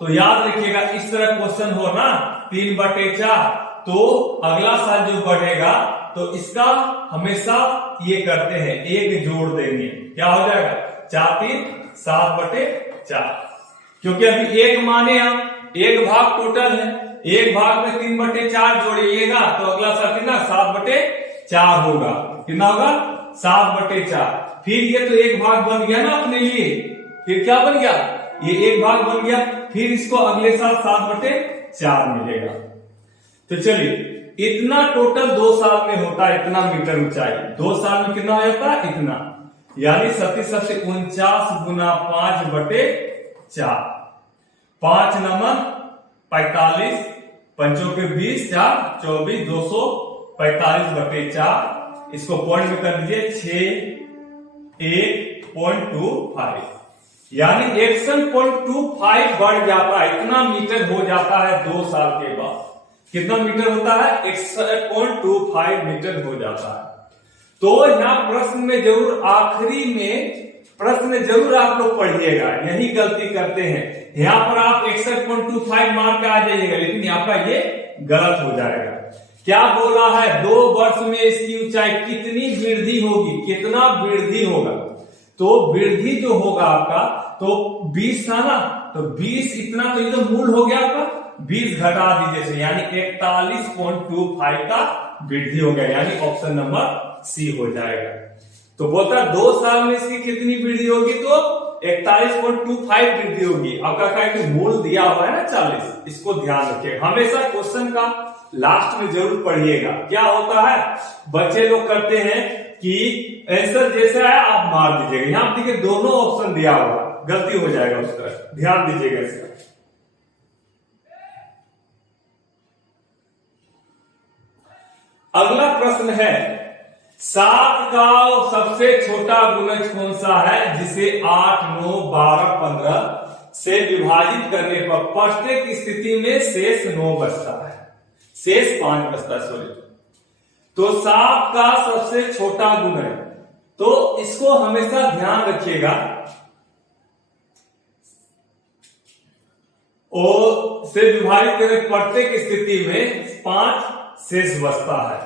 तो याद रखिएगा इस तरह क्वेश्चन हो ना 3/4, तो अगला साल जो बढ़ेगा तो इसका हमेशा ये करते हैं 1 जोड़ देंगे, क्या हो जाएगा 4 3 7/4, क्योंकि अभी 1 माने आप 1 भाग टोटल है, 1 भाग में 3/4 जोड़िएगा तो अगला साल कितना 7/4 होगा। कितना होगा 7/4। फिर ये तो 1 भाग बन गया ना अपने लिए, फिर क्या बन गया ये 1 भाग बन गया, फिर इसको अगले साल 7/4 मिलेगा। तो चलिए इतना टोटल 2 साल में होता है, इतना मीटर ऊंचाई 2 साल में कितना हो जाता है इतना, यानी 49 गुना 5/4, 5 नमन 45, 5 के 20 4 24 245/4, इसको पॉइंट में कर दीजिए 6.1.25, यानी 1.25 बढ़ जाता है, इतना मीटर हो जाता है 2 साल के बाद। कितना मीटर होता है 1.25 मीटर हो जाता है। तो यहाँ प्रश्न में जरूर आखिरी में प्रश्न जरूर आप लोग पढ़िएगा, यही गलती करते हैं। यहाँ पर आप 61.25 मार्क आ जाइएगा, लेकिन यहाँ पर ये गलत हो जाएगा। क्या बोला है 2 वर्ष में इसकी ऊंचाई कितनी वृद्धि होगी, कितना वृद्धि होगा। तो वृद्धि जो होगा आपका तो 20 था ना, तो 20 इतना तो ये तो मूल हो गया आपका, 20 घटा दीजिए, यानी 41.25 का वृद्धि हो गया, यानी ऑप्शन नंबर सी हो जाएगा। तो बोलता 2 साल में इसकी कितनी वृद्धि होगी, तो 41.25 वृद्धि होगी। आपका क्या है कि मूल दिया हुआ है ना 40, इसको ध्यान रखिए, हमेशा क्वेश्चन का लास्ट में जरूर पढ़िएगा। क्या होता है बच्चे लोग करते हैं कि आंसर जैसा है आप मार दीजिएगा, यहां देखिए दोनों ऑप्शन दिया हुआ, गलती हो जाएगा उसका, ध्यान दीजिएगा इसका। अगला प्रश्न है 7 का सबसे छोटा गुणज कौन सा है जिसे 8, 9, 12, 15 से विभाजित करने पर प्रत्येक स्थिति में शेष 9 बचता है, शेष 5 बचता है, सॉरी। तो 7 का सबसे छोटा गुणज, तो इसको हमेशा ध्यान रखिएगा, और से विभाजित करने प्रत्येक स्थिति में 5 शेष बचता है।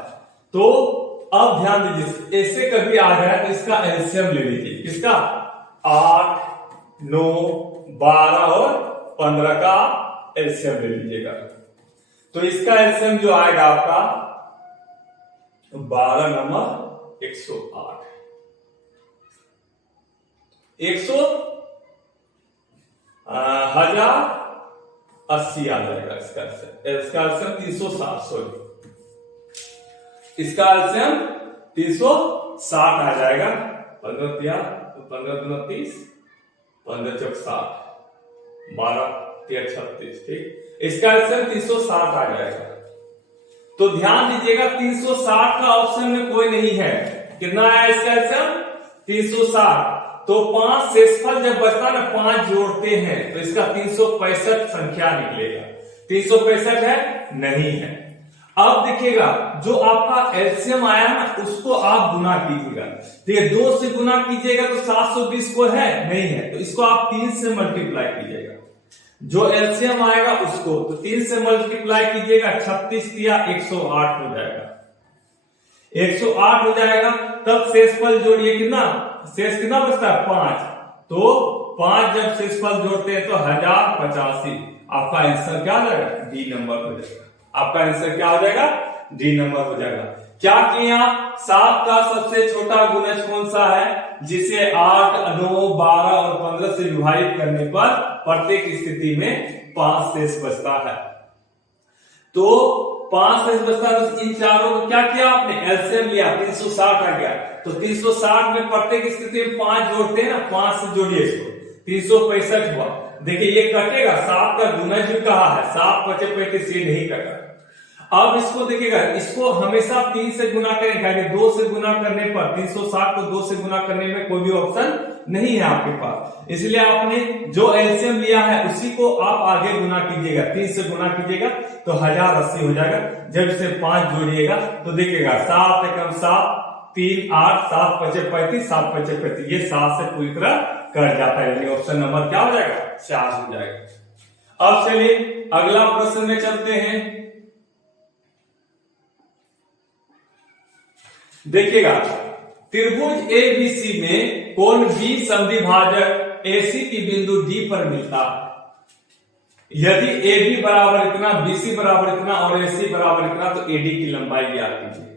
तो अब ध्यान दीजिए, ऐसे कभी आ जाए तो इसका एलसीएम ले लीजिए, किसका 8, 9, 12 और 15 का एलसीएम ले लीजिएगा। तो इसका एलसीएम जो आएगा आपका 12 नंबर 108, 1080 आ जाएगा इसका एलसीएम 360, सॉरी, इसका एलसीएम 360 आ जाएगा। 15 3 15 2 30, 15 4 60, 12 3 36, ठीक, इसका एलसीएम 360 आ जाएगा। तो ध्यान दीजिएगा 360 का ऑप्शन में कोई नहीं है, कितना आया इसका एलसीएम 360। तो 5 शेषफल जब बचता ना 5 जोड़ते हैं तो इसका 365 संख्या निकलेगा, 365 है नहीं है। अब देखिएगा जो आपका एलसीएम आया ना उसको आप गुना कीजिएगा, ठीक है, 2 से गुना कीजिएगा तो 720 को है नहीं है, तो इसको आप 3 से मल्टीप्लाई कीजिएगा, जो एलसीएम आएगा उसको, तो 3 से मल्टीप्लाई कीजिएगा, 36 दिया 108 हो जाएगा, 108 हो जाएगा। तब शेषफल जोड़िए, कितना शेष कितना बचता है 5, तो 5 जब शेषफल जोड़ते हैं तो 1085, आपका आंसर क्या हो जाएगा डी नंबर हो जाएगा, आपका आंसर क्या हो जाएगा डी नंबर हो जाएगा। क्या किया 7 का सबसे छोटा गुणज कौन सा है जिसे 8, 9, 12 और 15 से विभाजित करने पर प्रत्येक स्थिति में 5 शेष बचता है। तो 5 शेष बचता है, तो इन चारों को क्या किया आपने एलसीएम लिया, 360 आ गया, तो 360 में प्रत्येक स्थिति में 5 जोड़ते हैं ना, 5 से जोड़िए इसको, 365 हुआ। देखिए ये कटेगा, 7 का गुणज भी कहा है, 7 5 35 ये नहीं कटा। अब इसको देखिएगा, इसको हमेशा 3 से गुना करें, 2 से गुना करने पर 360 को 2 से गुना करने में कोई भी ऑप्शन नहीं है आपके पास, इसलिए आपने जो एलसीएम लिया है उसी को आप आगे गुना कीजिएगा, 3 से गुना कीजिएगा तो 1080 हो जाएगा। जब इसे 5 जोड़िएगा तो देखिएगा 7 एकम 7, 3 8, 7 5 35, 7 5 35, ये 7 से पूरी तरह कट जाता है, यानी ऑप्शन नंबर क्या हो जाएगा 4 हो जाएगा। अब चलिए अगला प्रश्न में चलते हैं। देखिएगा त्रिभुज एबीसी में कोण बी समद्विभाजक एसी की बिंदु डी पर मिलता है। यदि AB बराबर इतना, BC बराबर इतना और AC बराबर इतना, तो AD की लंबाई ज्ञात कीजिए।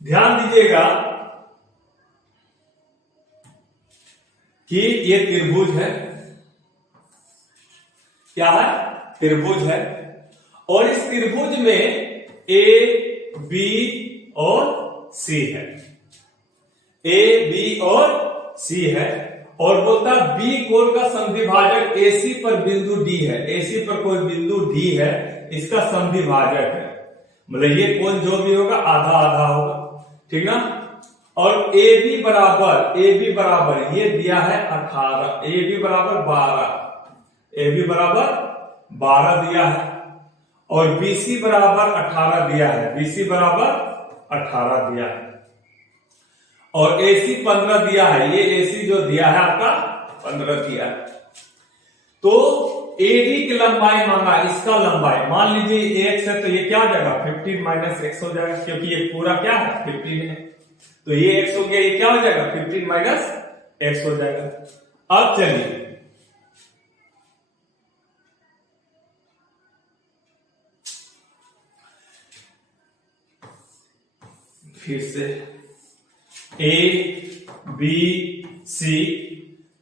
ध्यान दीजिएगा कि ये त्रिभुज है, क्या है त्रिभुज है, और इस त्रिभुज में A, B और C है, A, B और C है, और बोलता B कोण का समद्विभाजक AC पर बिंदु D है, AC पर कोई बिंदु D है, इसका समद्विभाजक है, मतलब ये कोण जो भी होगा आधा आधा होगा, ठीक ना। और AB बराबर ये दिया है 18, AB बराबर 12 दिया है, और BC बराबर 18 दिया है, BC बराबर 18 दिया है, और AC 15 दिया है, ये AC जो दिया है आपका 15 दिया है। तो AD की लंबाई मांगा, इसका लंबाई मान लीजिए x है, तो ये क्या हो जाएगा 15 माइनस x हो जाएगा, क्योंकि ये पूरा क्या है 15 है, तो ये x हो गया, ये क्या हो जाएगा 15 माइनस x हो जाएगा। अब चलिए फिर से ए बी सी,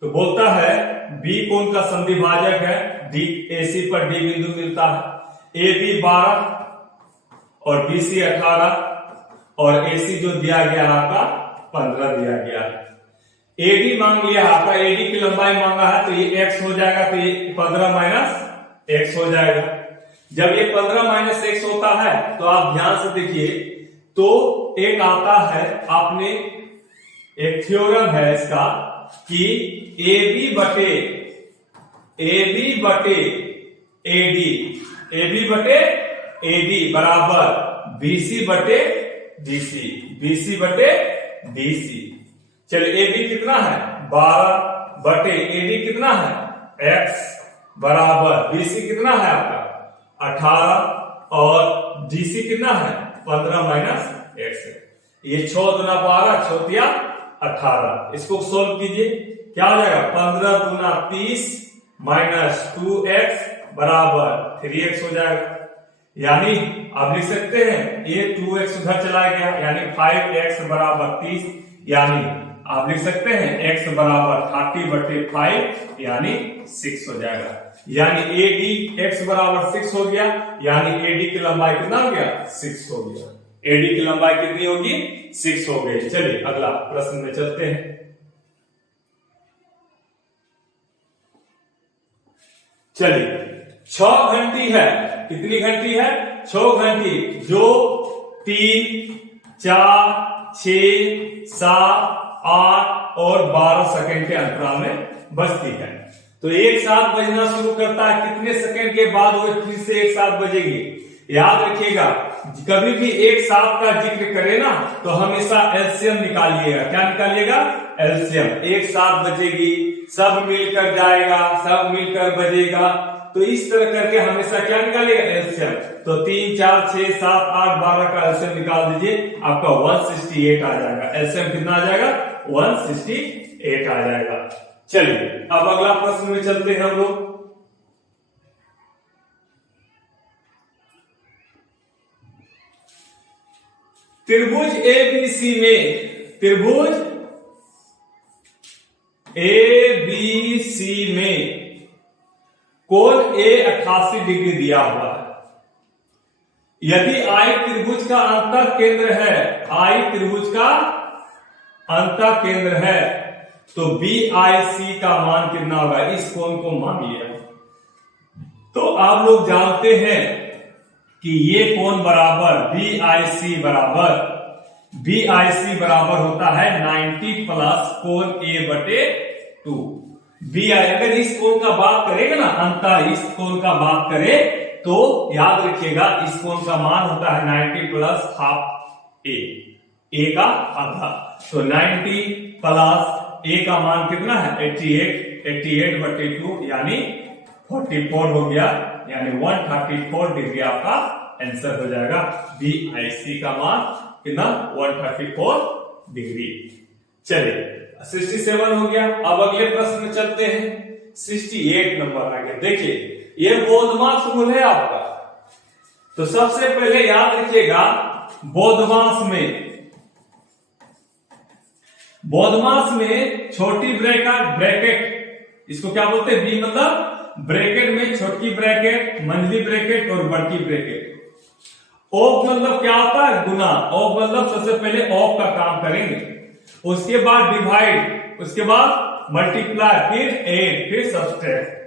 तो बोलता है बी कोण का संधिभाजक है, डी ए सी पर डी बिंदु मिलता है, ए बी 12 और बी सी 18 और ए सी जो दिया गया आपका 15 दिया गया है। एडी मांग लिया आपका, एडी की लंबाई मांगा है तो ये x हो जाएगा, तो ये 15 माइनस एक्स हो जाएगा। जब ये 15 माइनस एक्स होता है तो आप ध्यान से देखिए, तो एक आता है आपने एक थ्योरम है इसका कि AB बटे AD बराबर BC बटे DC। चलिए AB कितना है 12 बटे AD कितना है x बराबर BC कितना है आपका 18 और DC कितना है 15 माइनस एक्स है। ये 6 दूना 12 6 18, इसको सोल्व कीजिए, क्या हो जाएगा 15 दूना 30 माइनस 2x बराबर 3x हो जाएगा। यानी आप लिख सकते हैं ये 2x उधर चला गया, यानी 5x बराबर 30, यानी आप लिख सकते हैं x बराबर 30 बटे 5 यानी 6 हो जाएगा। यानी AD x बराबर 6 हो गया, यानी AD की लंबाई कितना हो गया 6 हो गया। AD की लंबाई कितनी होगी 6 हो गई। चलिए अगला प्रश्न में चलते हैं। चलिए 6 घंटी है, कितनी घंटी है 6 घंटी, जो 3 4 6 7 8 और 12 सेकंड के अंतराल में बजती है। तो एक साथ बजना शुरू करता है, कितने सेकंड के बाद वो फिर से एक साथ बजेगी। याद रखिएगा कभी भी एक साथ का जिक्र करे ना तो हमेशा एलसीएम निकालिएगा। क्या निकालिएगा एलसीएम। एक साथ बजेगी, सब मिलकर जाएगा, सब मिलकर बजेगा, तो इस तरह करके हमेशा क्या निकालिएगा एलसीएम। तो 3 4 6 7 8 12 का एलसीएम निकाल दीजिए, आपका 168 आ जाएगा। एलसीएम कितना आ जाएगा 168 आ जाएगा। चलिए अब अगला प्रश्न में चलते हैं हम लोग। त्रिभुज एबीसी में कोण ए 88 डिग्री दिया हुआ है। यदि आई त्रिभुज का अंतः केंद्र है, आई त्रिभुज का अंतः केंद्र है, तो BIC का मान कितना होगा, इस कोण को मान लिया। तो आप लोग जानते हैं कि ये कोण बराबर BIC बराबर होता है 90 प्लस कोण A बटे 2। अगर इस कोण का बात करेगा ना, अंतः इस कोण का बात करें तो याद रखिएगा इस कोण का मान होता है 90 प्लस हाफ A का आधा। तो 90 प्लस A का मान कितना है 88 बटे 2 यानी 44 हो गया, यानी 134 डिग्री आपका आंसर हो जाएगा। BIC का मान कितना 134 डिग्री। चलिए 67 हो गया। अब अगले प्रश्न में चलते हैं। 68 नंबर आ गया। देखिए ये बोधमास रूल है आपका, तो सबसे पहले याद रखिएगा बोधमास में छोटी ब्रैकेट इसको क्या बोलते हैं, बी मतलब ब्रैकेट में छोटी ब्रैकेट, मंझली ब्रैकेट और बड़की ब्रैकेट। ऑफ मतलब क्या होता है गुना। ऑफ मतलब सबसे पहले ऑफ का काम करेंगे, उसके बाद डिवाइड, उसके बाद मल्टीप्लाई, फिर एड, फिर सब्सट्रैक्ट,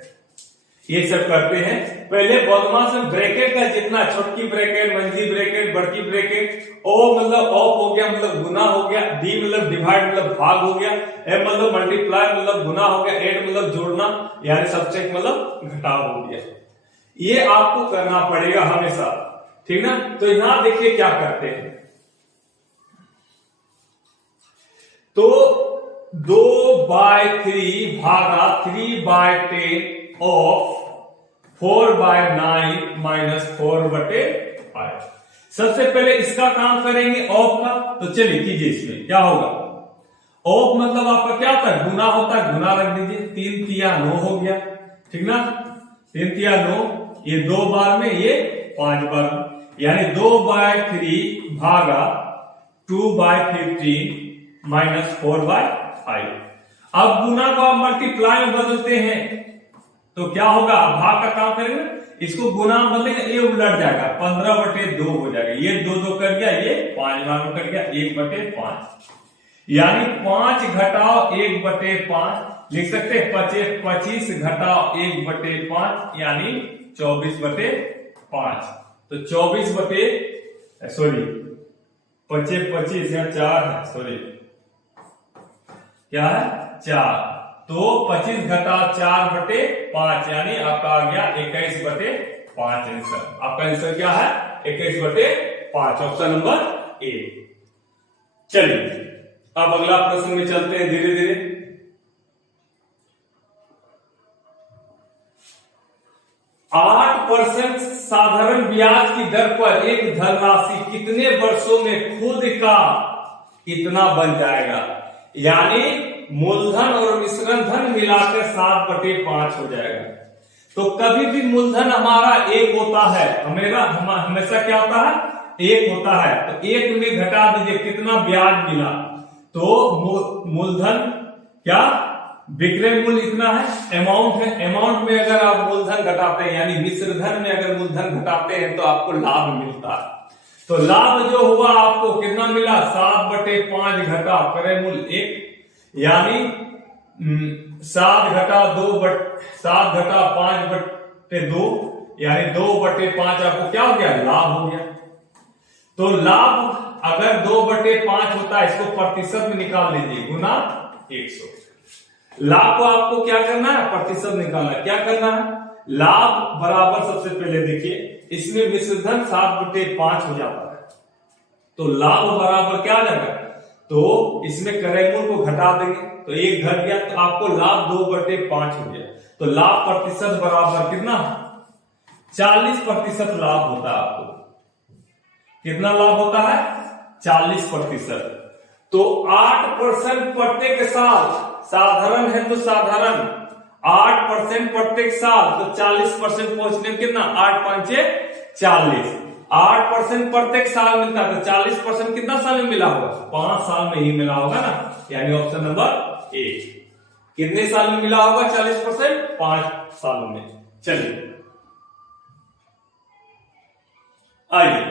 ये सब करते हैं। पहले बोधमास में ब्रैकेट का जितना छोटी ब्रैकेट, मंझली ब्रैकेट, बड़की ब्रैकेट, ओ मतलब ऑफ हो गया मतलब गुना हो गया, डी मतलब डिवाइड मतलब भाग हो गया, एम मतलब मल्टीप्लाई मतलब गुना हो गया, एड मतलब जोड़ना यानी सब्सट्रैक्ट मतलब घटाव हो गया। ये आपको करना पड़ेगा हमेशा, ठीक ना। तो यहां देखिए क्या करते हैं, तो 2/3 भागा 3/10 ऑफ 4/9 माइनस 4/5। सबसे पहले इसका काम करेंगे ऑफ का, तो चलिए कीजिए। इसमें क्या होगा, ऑफ मतलब आपका क्या होता है गुना होता है, गुना रख दीजिए। 3 तिया 9 हो गया, ठीक ना। 3 तिया 9, ये 2 बार में, ये 5 बार में, यानी 2/3 भागा 2/15 माइनस 4/5। अब गुना को आप मल्टीप्लाई में बदलते हैं तो क्या होगा, भाग का काम करेंगे, इसको गुना में बदलेंगे, ये उलट जाएगा, 15/2 हो जाएगा। ये 2 कट गया, ये 5 बार में कट गया, 1/5 यानी 5 घटाओ 1/5 लिख सकते हैं। 25 घटाओ 1/5 यानी 24/5। तो 25 या 4 है, सॉरी क्या है 4। तो 25 घटाओ 4/5 यानी आपका आ गया 21/5 आंसर। आपका आंसर क्या है 21/5, ऑप्शन नंबर ए। चलिए अब अगला प्रश्न में चलते हैं धीरे धीरे। 8% साधारण ब्याज की दर पर एक धनराशि कितने वर्षों में खुद का इतना बन जाएगा, यानी मूलधन और मिश्रण धन मिलाकर 7/5 हो जाएगा। तो कभी भी मूलधन हमारा एक होता है, हमेशा क्या होता है, एक होता है। तो एक में घटा दीजिए कितना ब्याज मिला, तो मूलधन क्या विक्रय मूल्य इतना है, अमाउंट है। अमाउंट में अगर आप मूलधन घटाते हैं यानी मिश्र धन में अगर मूलधन घटाते हैं तो आपको लाभ मिलता है। तो लाभ जो हुआ आपको कितना मिला, 7/5 घटा क्रय मूल्य 1 यानी 7 घटा 5/2 यानी 2/5 आपको क्या हो गया, लाभ हो गया। तो लाभ अगर 2/5 होता है, इसको प्रतिशत में निकाल लीजिए, गुना 100। लाभ को आपको क्या करना है, प्रतिशत निकालना है। क्या करना है, लाभ बराबर, सबसे पहले देखिए इसमें मिश्रधन 7/5 हो जाता है, तो लाभ बराबर क्या आ जाएगा, तो इसमें क्रय मूल्य को घटा देंगे तो 1 घट गया, तो आपको लाभ 2/5 हो गया। तो लाभ प्रतिशत बराबर कितना, 40% लाभ होता है। आपको कितना लाभ होता है, 40%। तो 8% प्रत्येक साल, साधारण है तो साधारण 8% प्रत्येक साल, तो 40% पहुंचने में कितना, 8×5 = 40। 8% प्रत्येक साल मिलता है, तो 40% कितना साल में मिला होगा, 5 साल में ही मिला होगा ना, यानी ऑप्शन नंबर ए। कितने साल में मिला होगा 40%, 5 सालों में। चलिए आइए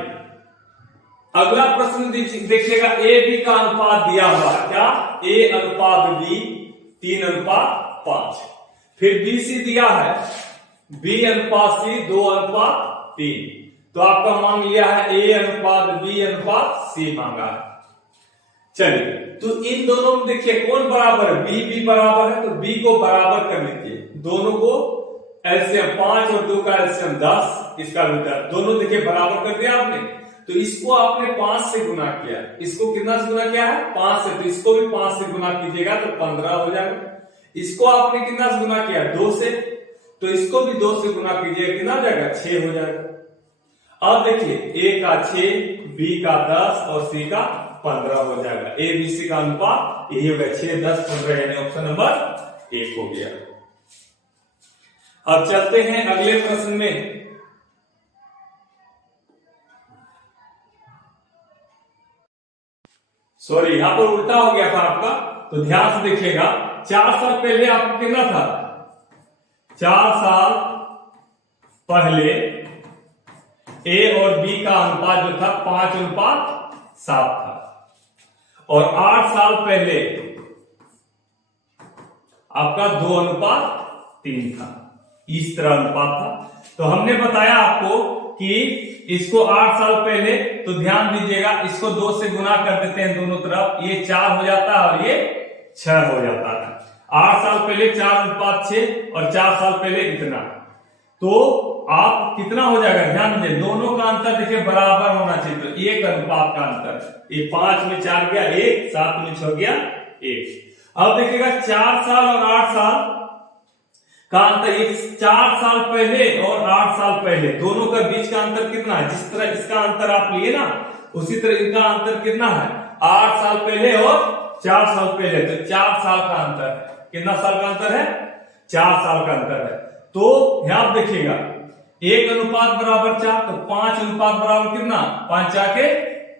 अगला प्रश्न देखिएगा। ए बी का अनुपात दिया हुआ है, क्या, A/B 3/5। फिर BC दिया है B/C 2/3। तो आपका मांग लिया है A/B/C मांगा है। चलिए तो इन दोनों में देखिए कौन बराबर है, B बराबर है, तो B को बराबर कर लीजिए। दोनों को एलसीएम 5 और 2 का एलसीएम 10, इसका वितर दोनों देखिए बराबर कर दिया आपने। तो इसको आपने 5 से गुना किया, इसको कितना से गुना किया है, 5 से, तो इसको भी 5 से गुना कीजिएगा तो 15 हो जाएगा। इसको आपने कितना से गुना किया, 2 से, तो इसको भी 2 से गुना कीजिएगा, कितना हो जाएगा, 6 हो जाएगा। अब देखिए A का 6, B का 10 और C का 15 हो जाएगा। ABC का अनुपात यही हो गया, 6, 10, 15 यानी ऑप्शन नंबर 1 हो गया। अब चलते हैं अगले प्रश्न में। सॉरी यहां पर उल्टा हो गया था आपका, तो ध्यान से देखिएगा। 4 साल पहले आपको कितना था, 4 साल पहले A और B का अनुपात जो था 5:7 था, और 8 साल पहले आपका 2:3 था। इस तरह अनुपात था। तो हमने बताया आपको कि इसको 8 साल पहले, तो ध्यान दीजिएगा, इसको 2 से गुना कर देते हैं दोनों तरफ, ये 4 हो जाता है और ये 6 हो जाता है। 8 साल पहले 4:6 और 4 साल पहले इतना, तो आप कितना हो जाएगा, ध्यान दीजिए दोनों का अंतर देखिए बराबर होना चाहिए, तो 1 अनुपात का अंतर। ये 5 में 4 गया 1, 7 में 6 गया 1। अब देखिएगा 4 साल और 8 साल का अंतर, 4 साल पहले और 8 साल पहले दोनों का बीच का अंतर कितना है, जिस तरह इसका अंतर आप लिए ना उसी तरह इनका अंतर कितना है, 8 साल पहले और 4 साल पहले, तो 4 साल का अंतर है। कितना साल का अंतर है, 4 साल का अंतर है। तो यहां देखिएगा 1 अनुपात बराबर 4, तो 5 अनुपात बराबर कितना, 5 4 के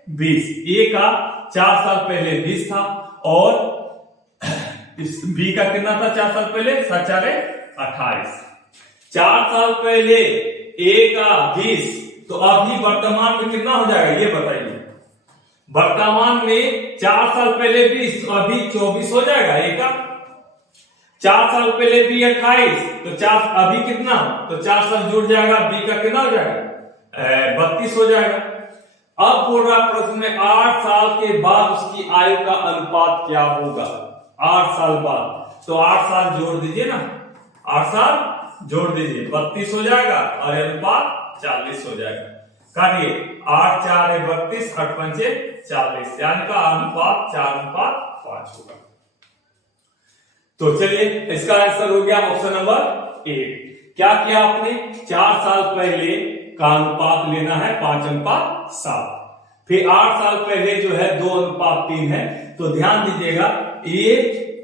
20। ए का 4 साल पहले 20 था और इस बी का कितना था 4 साल पहले? 28। 4 साल पहले ए का 20, तो अभी वर्तमान में कितना हो जाएगा ये बताइए। वर्तमान में 4 साल पहले 20, तो अभी 24 हो जाएगा ए का। 4 साल पहले बी 28, तो 4 अभी कितना, तो 4 साल जुड़ जाएगा, बी का कितना हो जाएगा 32 हो जाएगा। अब बोल रहा प्रश्न में 8 साल के बाद उसकी आयु का अनुपात क्या होगा? 8 साल बाद, तो 8 साल जोड़ दीजिए ना, 8 साल जोड़ दीजिए, 32 हो जाएगा और अनुपात 40 हो जाएगा। काटिए, 8 4 है 32, 8 5 40, यानी का अनुपात 4:5 होगा। तो चलिए इसका आंसर हो गया ऑप्शन नंबर 8। क्या किया आपने? 4 साल पहले का अनुपात लेना है 5:7। फिर 8 साल पहले जो है 2:3 है, तो ध्यान दीजिएगा ये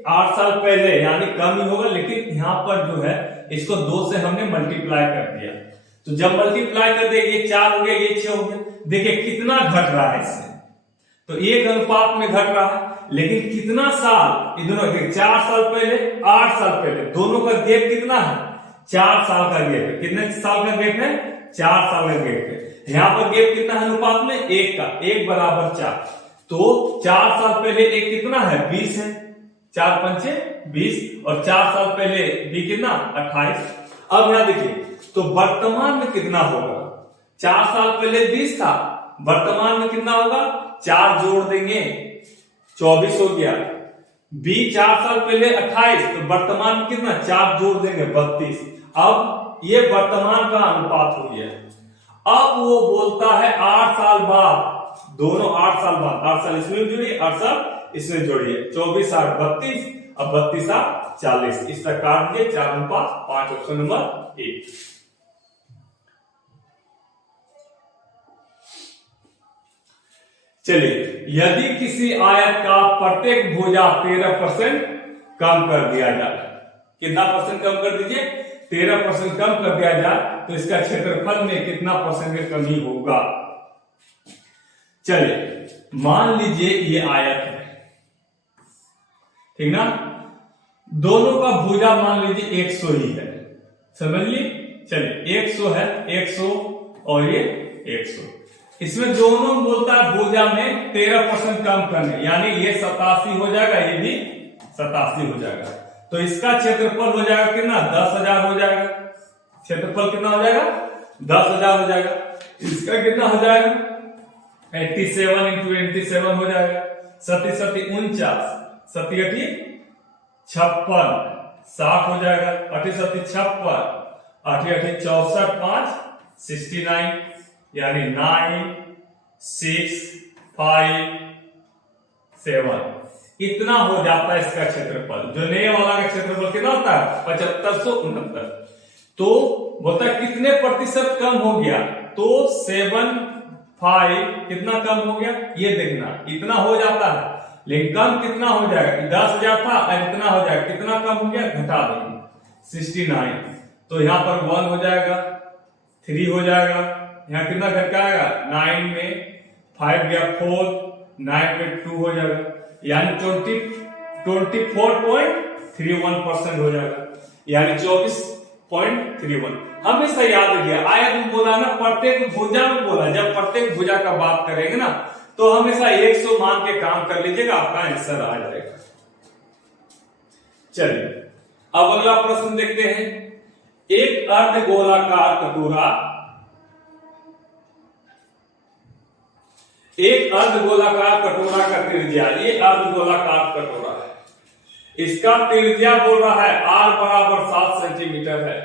8 साल पहले यानी कम ही होगा, लेकिन यहां पर जो है इसको 2 से हमने मल्टीप्लाई कर दिया, तो जब मल्टीप्लाई कर देंगे 4 हो गया, ये 6 हो गया। देखिए कितना घट रहा है इससे, तो 1 अनुपात में घट रहा है, लेकिन कितना साल, दोनों 4 साल पहले 8 साल पहले, दोनों का गैप कितना है? 4 साल का गैप है। कितने साल का गैप है? 4 साल का गैप है। यहां पर गैप कितना है अनुपात में? 1 का, 1 बराबर 4, तो 4 साल पहले एक कितना है? 20 है, 4 5 20, और 4 साल पहले बी कितना? 28। अब यहां देखिए, तो वर्तमान में कितना होगा? 4 साल पहले 20 था, वर्तमान में कितना होगा? 4 जोड़ देंगे 24 हो गया। बी 4 साल पहले 28, तो वर्तमान में कितना? 4 जोड़ देंगे 32। अब ये वर्तमान का अनुपात हो गया। अब वो बोलता है 8 साल बाद, दोनों 8 साल बाद, 8 साल इसमें जोड़िए, 8 साल इसमें जोड़िए, 24 8 32, अब 32 8 40, इस तक काट दिए, 4:5, ऑप्शन नंबर 1। चलिए, यदि किसी आयत का प्रत्येक भुजा 13% कम कर दिया जाए, कितना परसेंट कम कर दीजिए? 13% कम कर दिया जाए, तो इसका क्षेत्रफल में कितना परसेंट की कमी होगा? चलिए मान लीजिए ये आयत है, ठीक ना, दोनों का भुजा मान लीजिए 100 ही है, समझ ली। चलिए 100 है, 100 और ये 100, इसमें दोनों बोलता है भुजा में 13% कम करने, यानी ये 87 हो जाएगा, ये भी 87 हो जाएगा, तो इसका क्षेत्रफल हो जाएगा कितना? 10,000 हो जाएगा। क्षेत्रफल कितना हो जाएगा? 10,000 हो जाएगा। इसका कितना हो जाएगा? 87 इंटू 87 हो जाएगा, 7 7 49, 7 8 56, 60 हो जाएगा, 8 7 56, 8 8 64, 5 69, यानी 9 6 5 7, इतना हो जाता है इसका क्षेत्रफल। जो नए वाला का क्षेत्रफल कितना होता है? 7569। तो बोलता है कितने प्रतिशत कम हो गया? तो 75 कितना कम हो गया ये देखना, इतना हो जाता है, लेकिन कम कितना हो जाएगा? 10,000 था और इतना हो जाएगा, कितना कम हो गया? घटा देंगे 69, तो यहां पर 1 हो जाएगा, 3 हो जाएगा, यहाँ कितना घट के आएगा? 9 में 5 गया 4, 9 में 2 हो जाएगा, यानी 24.31% हो जाएगा, यानी 24.31। हमेशा याद रखिए, आयत में बोला ना, प्रत्येक भुजा में बोला, जब प्रत्येक भुजा का बात करेंगे ना, तो हमेशा 100 मान के काम कर लीजिएगा, आपका आंसर आ जाएगा। चलिए अब अगला प्रश्न देखते हैं। एक अर्धगोलाकार कटोरा, एक अर्धगोलाकार कटोरा का त्रिज्या, ये अर्धगोलाकार कटोरा है, इसका त्रिज्या बोल रहा है R बराबर 7 सेंटीमीटर है।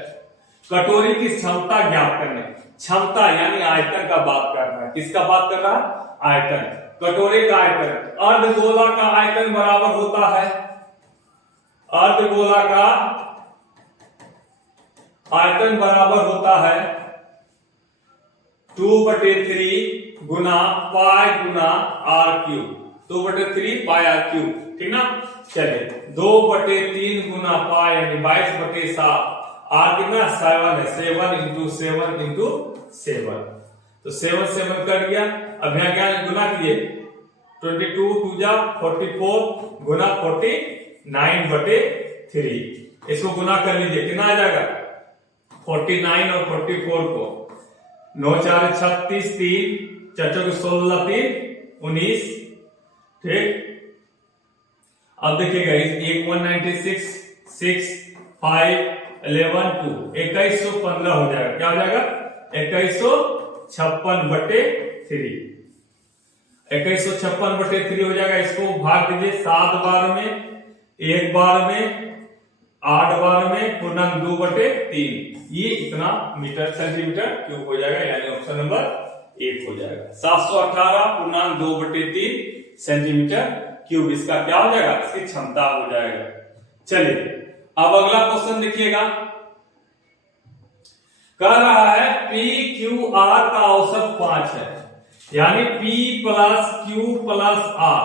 कटोरी की क्षमता ज्ञात करने, क्षमता यानी आयतन का बात कर रहा है, किसका बात कर रहा है? आयतन, कटोरे का आयतन। अर्धगोला का आयतन बराबर होता है, अर्धगोला का आयतन बराबर होता है 2/3 गुना पाई गुना r³ 2/3 पाई r³, ठीक ना। चलिए 2/3 गुना पाई यानी 22/7, r कितना 7 है, 7 × 7 × 7, तो 7 7 कट गया अब यहाँ क्या गुना कीजिए, 22 2 जा 44 गुना 49/3, इसको गुना कर लीजिए, कितना आ जाएगा 49 और 44 को 9 4 36 3 4 16 3 19, ठीक। अब देखिएगा 196 6 5 11 2 2115 हो जाएगा, क्या हो जाएगा 2156/3, 2156/3 हो जाएगा। इसको भाग दीजिए 7 बार में, 1 बार में, 8 बार में, पूर्णांक 2/3, ये इतना मीटर सेंटीमीटर क्यूब हो जाएगा, यानी ऑप्शन नंबर 1 हो जाएगा। 718 पूर्णांक 2/3 सेंटीमीटर क्यूब इसका क्या हो जाएगा, इसकी क्षमता हो जाएगा। चलिए अब अगला क्वेश्चन देखिएगा, कह रहा है पी क्यू आर का औसत 5 है, यानी P plus Q plus R,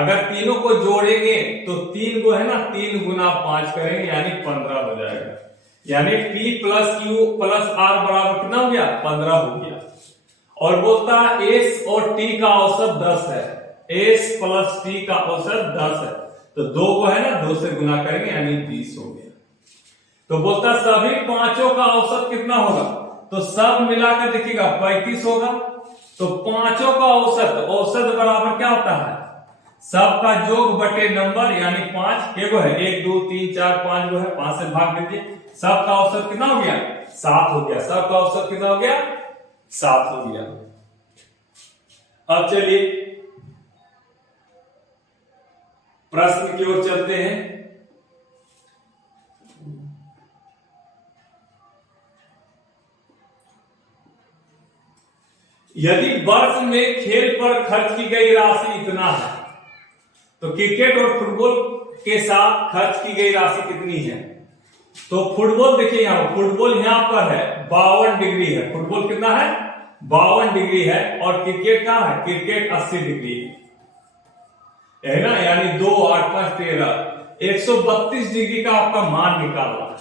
अगर तीनों को जोड़ेंगे तो 3 को है ना 3 गुना 5 करेंगे, यानी 15 हो जाएगा, यानी P plus Q plus R बराबर कितना हो गया 15 हो गया। और बोलता है S और T का औसत 10 है, S प्लस T का औसत 10 है, तो 2 को है ना 2 से गुना करेंगे, यानी 20 हो गया। तो बोलता सभी पांचों का औसत कितना होगा, तो सब मिलाकर देखिएगा 35 होगा। तो पांचों का औसत बराबर क्या होता है, सबका योग बटे नंबर, यानी 5 के गो है 1 2 3 4 5 गो है, 5 से भाग दीजिए, सबका औसत कितना हो गया 7 हो गया, सबका औसत कितना हो गया 7 हो गया। अब चलिए प्रश्न की ओर चलते हैं। यदि वर्ष में खेल पर खर्च की गई राशि इतना है, तो क्रिकेट और फुटबॉल के साथ खर्च की गई राशि कितनी है। तो फुटबॉल देखिए, यहां फुटबॉल यहां पर है 52 डिग्री है, फुटबॉल कितना है 52 डिग्री है, और क्रिकेट कहां है, क्रिकेट 80 डिग्री है ना, यानी 2 8 5 13 132 डिग्री का आपका मान निकालना है।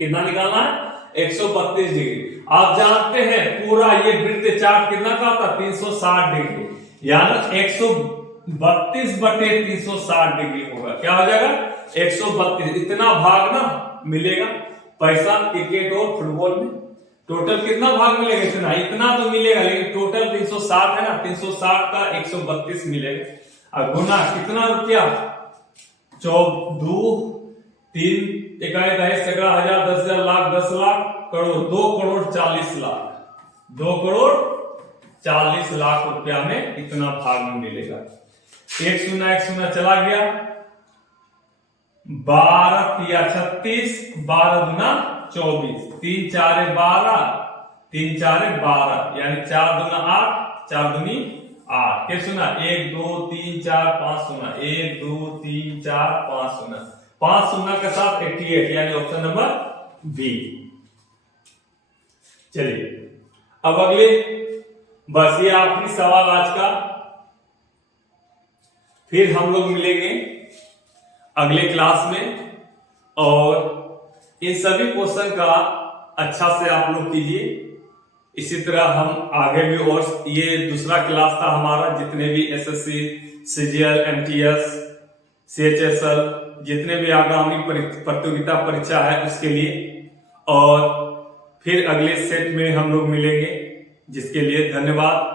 कितना निकालना है 132 डिग्री। आप जानते हैं पूरा ये वृत्त चाप कितना का होता है 360 डिग्री, यानी 132/360 डिग्री होगा, क्या हो जाएगा 132। इतना भाग ना मिलेगा पैसा क्रिकेट और फुटबॉल में, टोटल कितना भाग मिलेगा, इतना तो मिलेगा, लेकिन टोटल 360 है ना, 360 का 132 मिलेगा। और गुना कितना रुपया 2 3 11 10,000 10,000 लाख 10 लाख करोड़ 2 करोड़ 40 लाख 2 करोड़ 40 लाख रुपया में इतना भाग में मिलेगा। 1 0 चला गया, 12 3 36 12 गुना 24 3 4 12 3 4 12, यानी 4 दूना 8 4 दूनी 8 के सुना 1 2 3 4 5 सुना 1 2 3 4 5 सुना 5 शून्य के साथ 88, यानी ऑप्शन नंबर बी। चलिए अब अगले, बस ये आखिरी सवाल आज का, फिर हम लोग मिलेंगे अगले क्लास में, और इन सभी क्वेश्चन का अच्छा से आप लोग कीजिए। इसी तरह हम आगे भी, और ये दूसरा क्लास था हमारा, जितने भी एसएससी सीजीएल एमटीएस सीएचएसएल जितने भी आगामी प्रतियोगिता परीक्षा है उसके लिए, और फिर अगले सेट में हम लोग मिलेंगे, जिसके लिए धन्यवाद।